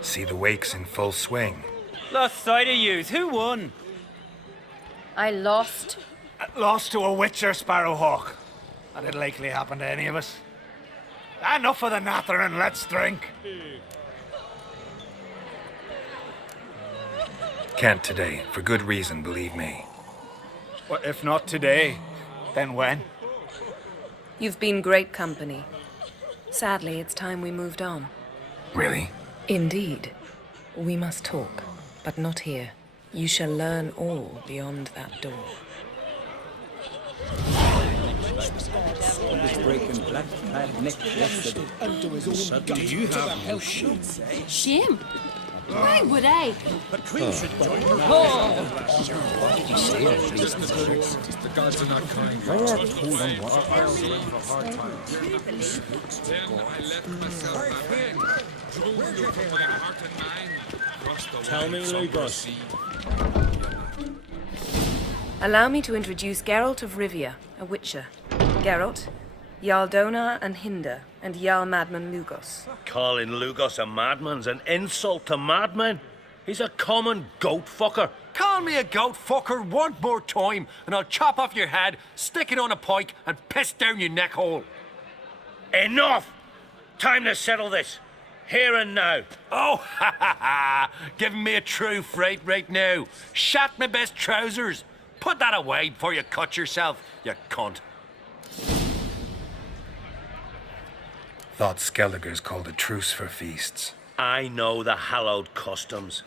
See the wakes in full swing. Lost sight of yous. Who won? I lost. Lost to a Witcher, Sparrowhawk. That'd likely happen to any of us. Enough of the nattering, let's drink. Can't today, for good reason, believe me. Well, if not today, then when? You've been great company. Sadly, it's time we moved on. Really? Indeed. We must talk, but not here. You shall learn all beyond that door. breaking black clad neck yesterday. Do you have no shame? Shame? Why would I? But Queen should join her. What did you say? The gods are not kind. Then I left myself behind. Drove you from my heart and mind. Tell me, Lugos. Allow me to introduce Geralt of Rivia, a Witcher. Geralt, Jarl Dona and Hinder, and Jarl Madman Lugos. Calling Lugos a madman's an insult to madmen. He's a common goat fucker. Call me a goat fucker one more time, and I'll chop off your head, stick it on a pike, and piss down your neck hole. Enough! Time to settle this. Here and now. Oh, ha ha ha! Giving me a true fright right now. Shat my best trousers. Put that away before you cut yourself, you cunt. Thought Skelliger's called a truce for feasts. I know the hallowed customs,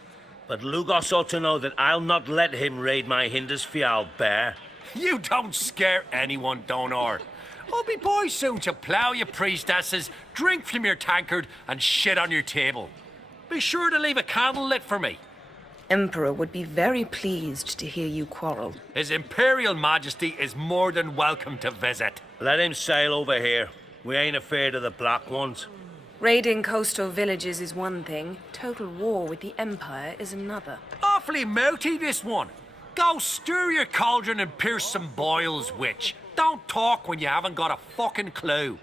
but Lugos ought to know that I'll not let him raid my Hindisfial bear. You don't scare anyone, Donar. I'll be boys soon to plough your priestesses, drink from your tankard, and shit on your table. Be sure to leave a candle lit for me. Emperor would be very pleased to hear you quarrel. His Imperial Majesty is more than welcome to visit. Let him sail over here. We ain't afraid of the Black Ones. Raiding coastal villages is one thing. Total war with the Empire is another. Awfully mouthy, this one. Go stir your cauldron and pierce some boils, witch. Don't talk when you haven't got a fucking clue.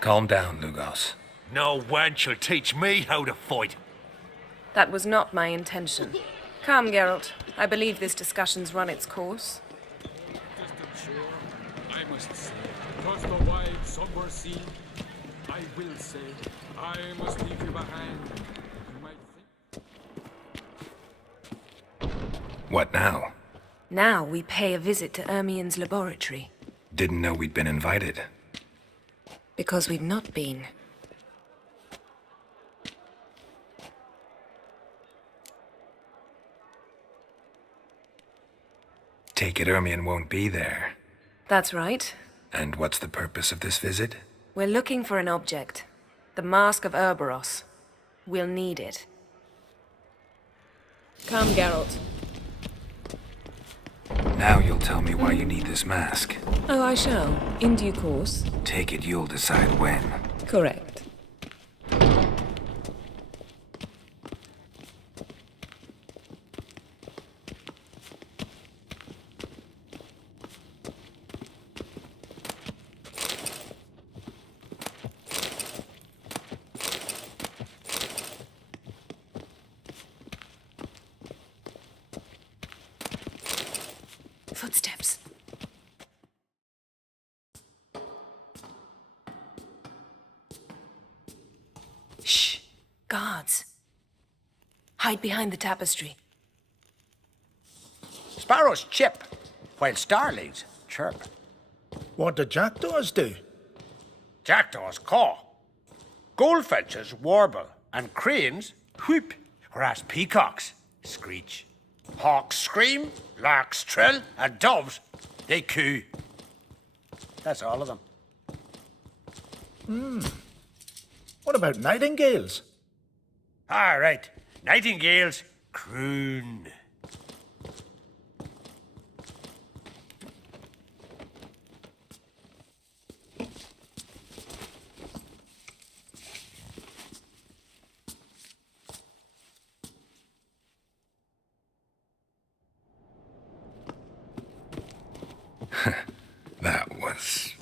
Calm down, Lugos. No wench will teach me how to fight. That was not my intention. Come, Geralt. I believe this discussion's run its course. I must say, across the wide, somber sea, I will say, I must leave you behind. You might think. What now? Now we pay a visit to Ermien's laboratory. Didn't know we'd been invited. Because we've not been. Take it Ermien won't be there. That's right. And what's the purpose of this visit? We're looking for an object. The Mask of Urboros. We'll need it. Come, Geralt. Now you'll tell me why you need this mask. Oh, I shall. In due course. Take it you'll decide when. Correct. Footsteps. Shh. Guards. Hide behind the tapestry. Sparrows chip, while starlings chirp. What do jackdaws do? Jackdaws caw. Goldfinches warble, and cranes whoop, whereas peacocks screech. Hawks scream, larks trill, and doves, they coo. That's all of them. What about nightingales? All right, nightingales croon. That was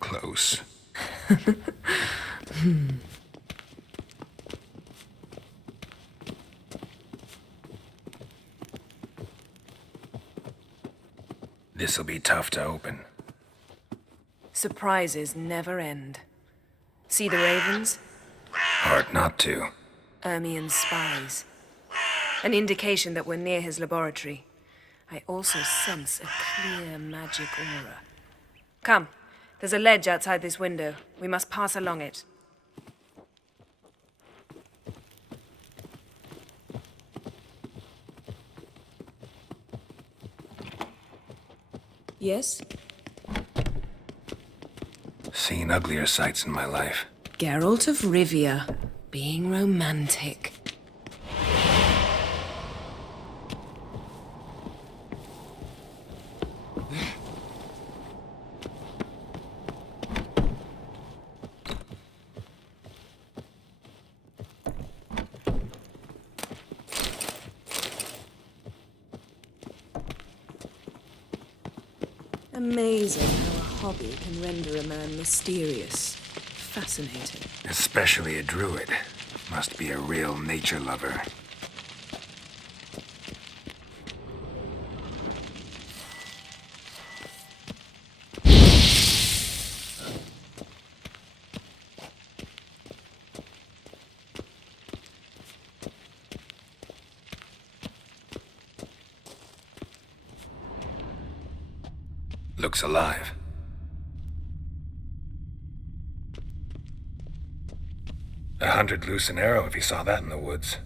close. This'll be tough to open. Surprises never end. See the ravens? Hard not to. Ermien's spies. An indication that we're near his laboratory. I also sense a clear magic aura. Come, there's a ledge outside this window. We must pass along it. Yes? Seen uglier sights in my life. Geralt of Rivia, being romantic. Amazing how a hobby can render a man mysterious. fascinating. Especially a druid. Must be a real nature lover. Looks alive. $100 loose an arrow if he saw that in the woods.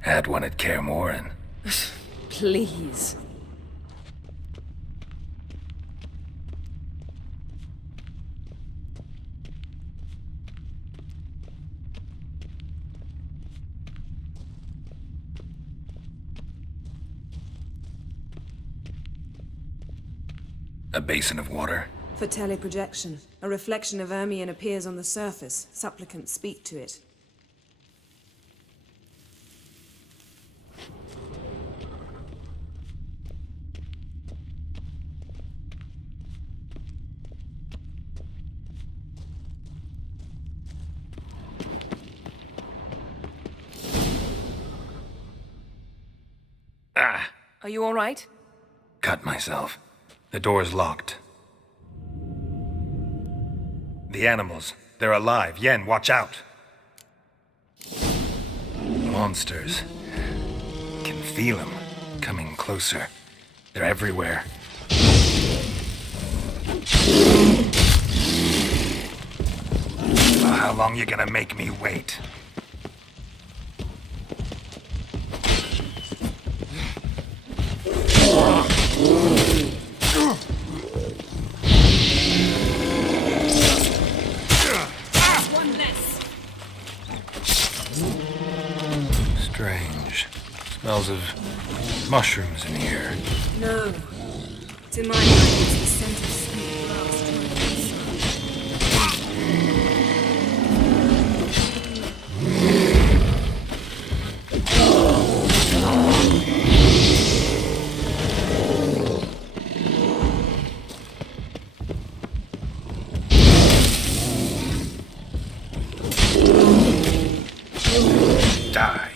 Had one at Kaer Morhen. Please. A basin of water. For teleprojection, a reflection of Ermion appears on the surface. Supplicants speak to it. Ah! Are you all right? Cut myself. The door's locked. The animals. They're alive. Yen, watch out. Monsters. Can feel them. Coming closer. They're everywhere. Well, how long you gonna make me wait? Strange. Smells of mushrooms in here. No. To my mind, it's the scent of sweet grass Die.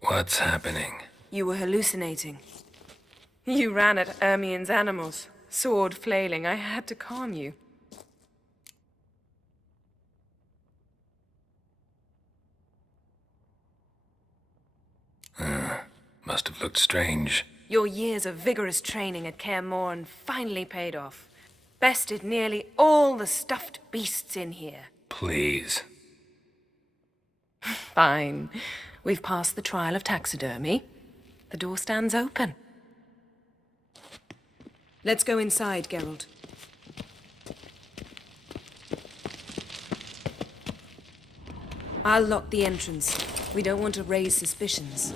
What's happening? You were hallucinating. You ran at Ermion's animals, sword flailing. I had to calm you. Must have looked strange. Your years of vigorous training at Kaer Morhen finally paid off. Bested nearly all the stuffed beasts in here. Please. Fine. We've passed the trial of taxidermy. The door stands open. Let's go inside, Geralt. I'll lock the entrance. We don't want to raise suspicions.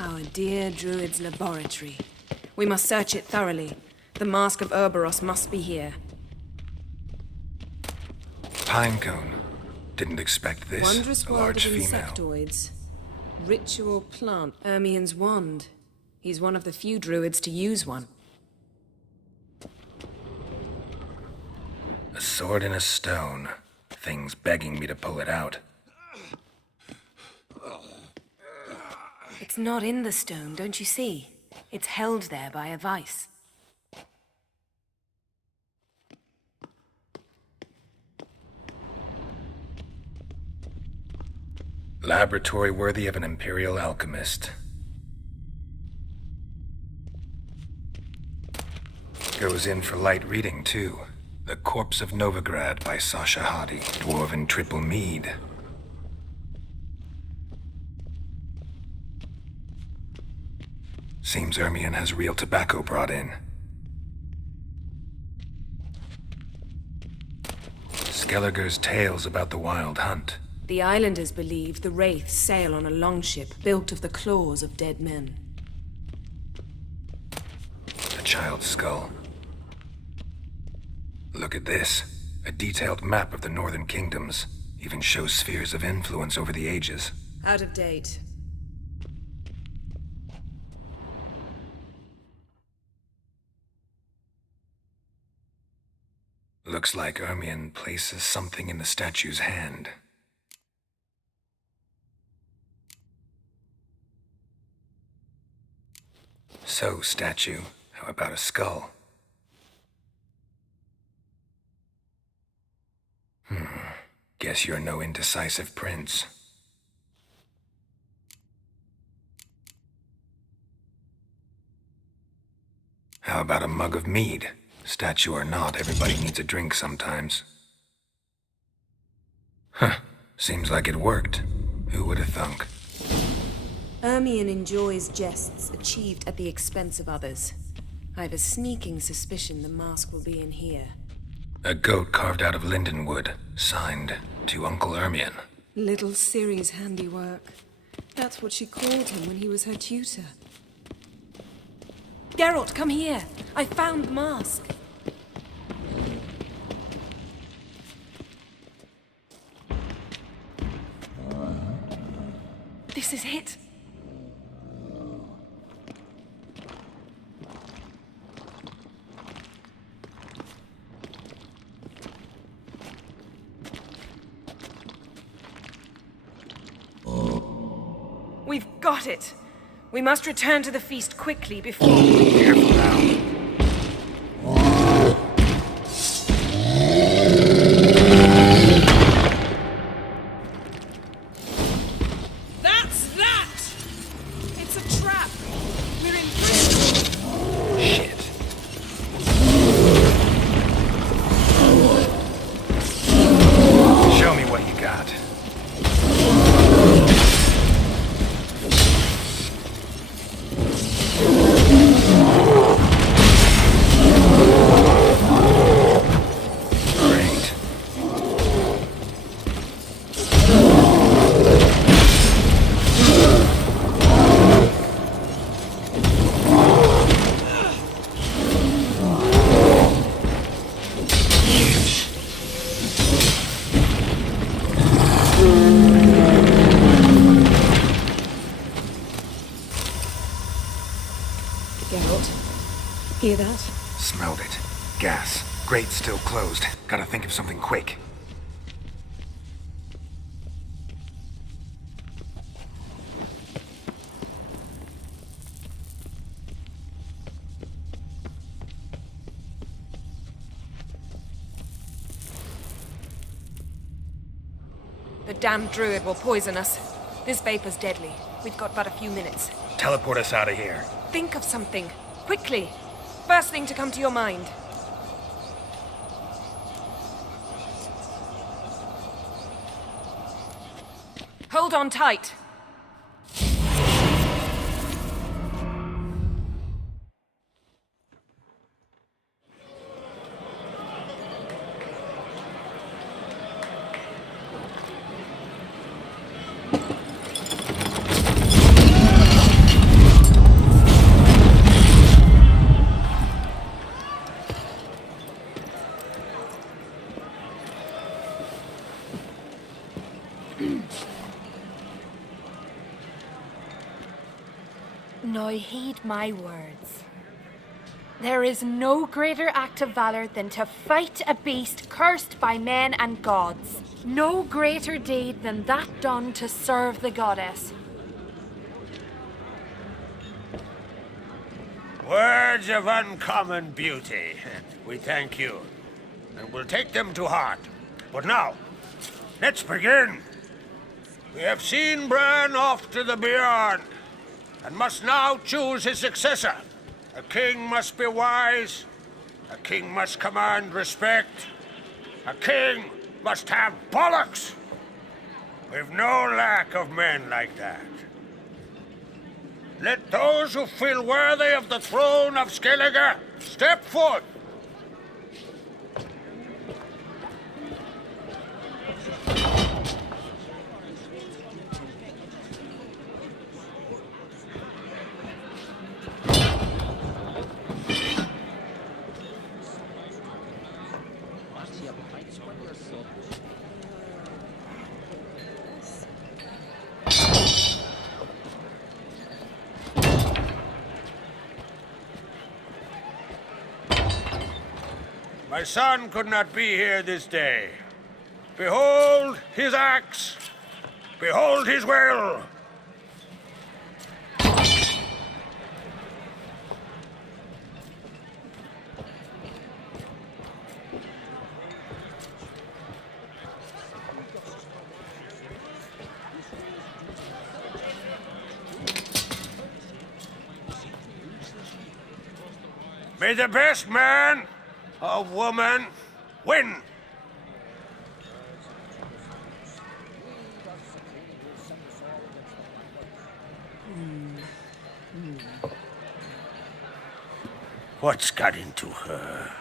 Our dear Druid's laboratory. We must search it thoroughly. The Mask of Ouroboros must be here. Pinecone. Didn't expect this. Wondrous A world large of female. insectoids. Ritual plant. Ermion's wand. He's one of the few druids to use one. A sword in a stone. Thing's begging me to pull it out. It's not in the stone, don't you see? It's held there by a vice. Laboratory worthy of an Imperial alchemist. Goes in for light reading, too. The Corpse of Novigrad by Sasha Hadi. Dwarven triple mead. Seems Ermion has real tobacco brought in. Skelliger's tales about the wild hunt. The islanders believe the wraiths sail on a longship built of the claws of dead men. The child's skull. Look at this. A detailed map of the northern kingdoms. Even shows spheres of influence over the ages. Out of date. Looks like Ermion places something in the statue's hand. So, statue, how about a skull? Guess you're no indecisive prince. How about a mug of mead? Statue or not, everybody needs a drink sometimes. Huh. Seems like it worked. Who would have thunk? Ermion enjoys jests achieved at the expense of others. I've a sneaking suspicion the mask will be in here. A goat carved out of lindenwood, signed to Uncle Ermion. Little Ciri's handiwork. That's what she called him when he was her tutor. Geralt, come here. I found the mask. This is it. We've got it. We must return to the feast quickly before... Careful now. That's that! It's a trap. We're in prison. Shit. Show me what you got. Hear that? Smelled it. Gas. Grate still closed. Gotta think of something quick. The damned druid will poison us. This vapor's deadly. We've got but a few minutes. Teleport us out of here. Think of something. Quickly. First thing to come to your mind. Hold on tight. Now heed my words. There is no greater act of valor than to fight a beast cursed by men and gods. No greater deed than that done to serve the goddess. Words of uncommon beauty. We thank you, and we'll take them to heart. But now, let's begin. We have seen Bran off to the beyond, and must now choose his successor. A king must be wise. A king must command respect. A king must have bollocks. We've no lack of men like that. Let those who feel worthy of the throne of Skellige step forth. My son could not be here this day. Behold his axe. Behold his will. May the best man or woman win. What's got into her?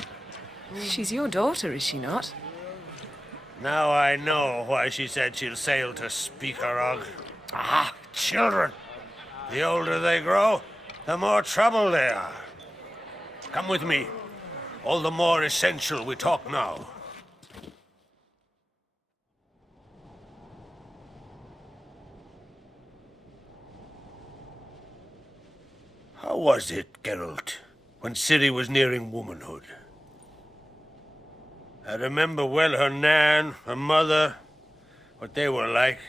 She's your daughter, is she not? Now I know why she said she'll sail to Speakerog. Ah, children. The older they grow, the more trouble they are. Come with me. All the more essential we talk now. How was it, Geralt, when Ciri was nearing womanhood? I remember well her nan, her mother, what they were like.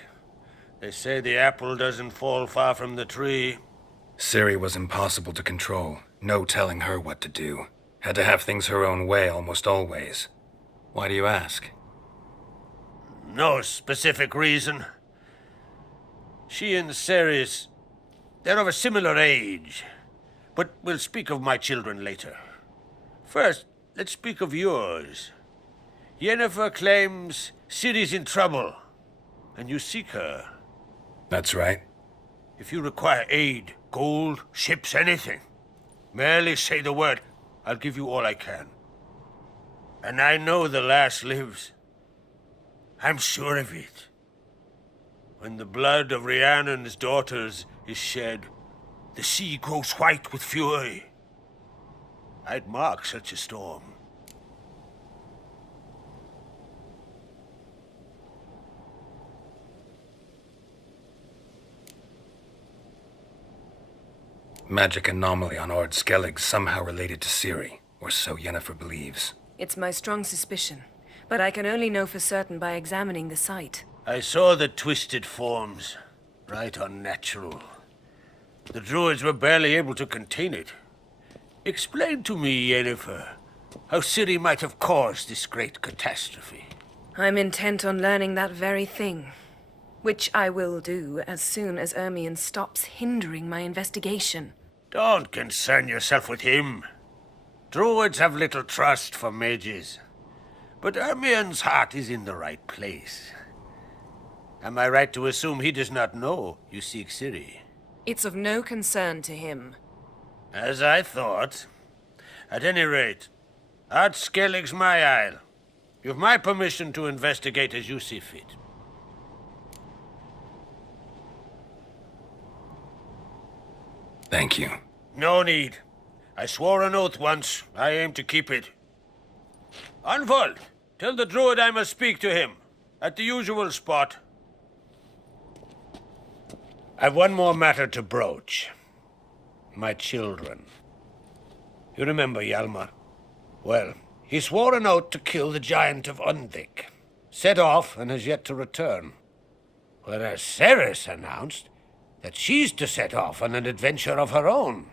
They say the apple doesn't fall far from the tree. Ciri was impossible to control. No telling her what to do. Had to have things her own way almost always. Why do you ask? No specific reason. She and Ceres, they're of a similar age. But we'll speak of my children later. First, let's speak of yours. Yennefer claims Ciri's in trouble, and you seek her. That's right. If you require aid, gold, ships, anything, merely say the word. I'll give you all I can. And I know the lass lives. I'm sure of it. When the blood of Rhiannon's daughters is shed, the sea grows white with fury. I'd mark such a storm. Magic anomaly on Ord Skellig somehow related to Ciri, or so Yennefer believes. It's my strong suspicion, but I can only know for certain by examining the site. I saw the twisted forms. Right unnatural. The druids were barely able to contain it. Explain to me, Yennefer, how Ciri might have caused this great catastrophe. I'm intent on learning that very thing. Which I will do as soon as Ermion stops hindering my investigation. Don't concern yourself with him. Druids have little trust for mages. But Ermion's heart is in the right place. Am I right to assume he does not know you seek Ciri? It's of no concern to him. As I thought. At any rate, Ard Skellig's my isle. You've my permission to investigate as you see fit. Thank you. No need. I swore an oath once. I aim to keep it. Unfold. Tell the druid I must speak to him. At the usual spot. I've one more matter to broach. My children. You remember Hjalmar? Well, he swore an oath to kill the giant of Undvik. Set off and has yet to return. Whereas Ceres announced that she's to set off on an adventure of her own.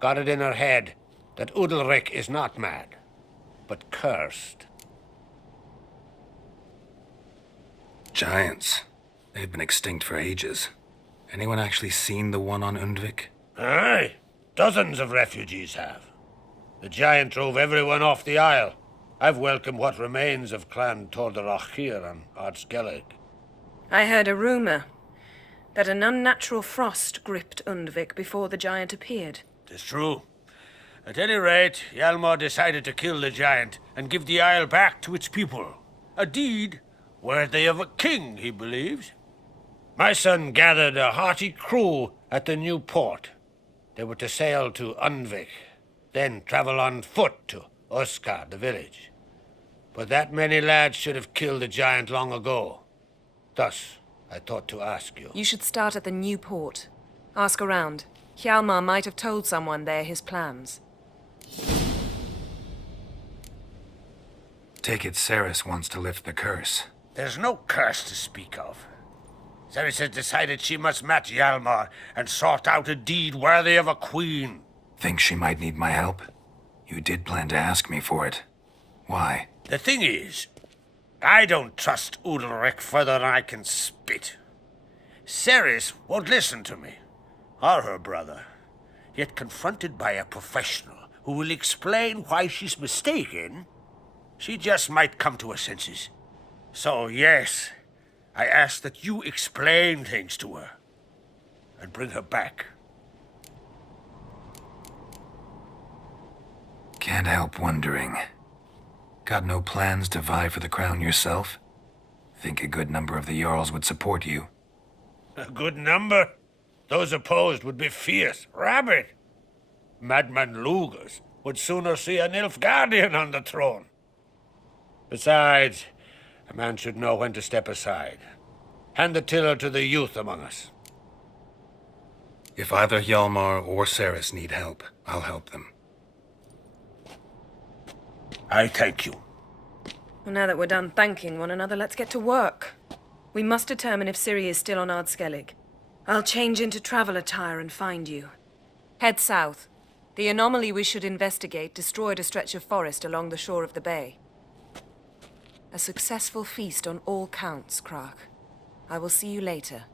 Got it in her head that Udalric is not mad, but cursed. Giants. They've been extinct for ages. Anyone actually seen the one on Undvik? Aye. Dozens of refugees have. The giant drove everyone off the isle. I've welcomed what remains of Clan Tordarach here on Ard Skellig. I heard a rumor. that an unnatural frost gripped Undvik before the giant appeared. Tis true. At any rate, Hjalmar decided to kill the giant and give the isle back to its people. A deed worthy of a king, he believes. My son gathered a hearty crew at the new port. They were to sail to Undvik, then travel on foot to Oskar, the village. But that many lads should have killed the giant long ago. Thus, I thought to ask you. You should start at the new port. Ask around. Hjalmar might have told someone there his plans. Take it Ceres wants to lift the curse. There's no curse to speak of. Ceres has decided she must match Hjalmar and sort out a deed worthy of a queen. Think she might need my help? You did plan to ask me for it. Why? The thing is, I don't trust Udalric further than I can spit. Ceres won't listen to me, or her brother. Yet confronted by a professional who will explain why she's mistaken, she just might come to her senses. So yes, I ask that you explain things to her and bring her back. Can't help wondering. Got no plans to vie for the crown yourself? Think a good number of the Jarls would support you. A good number? Those opposed would be fierce, rabid. Madman Lugas would sooner see a Nilfgaardian on the throne. Besides, a man should know when to step aside. Hand the tiller to the youth among us. If either Hjalmar or Ceres need help, I'll help them. I thank you. Well, now that we're done thanking one another, let's get to work. We must determine if Ciri is still on Ardskellig. I'll change into travel attire and find you. Head south. The anomaly we should investigate destroyed a stretch of forest along the shore of the bay. A successful feast on all counts, Krak. I will see you later.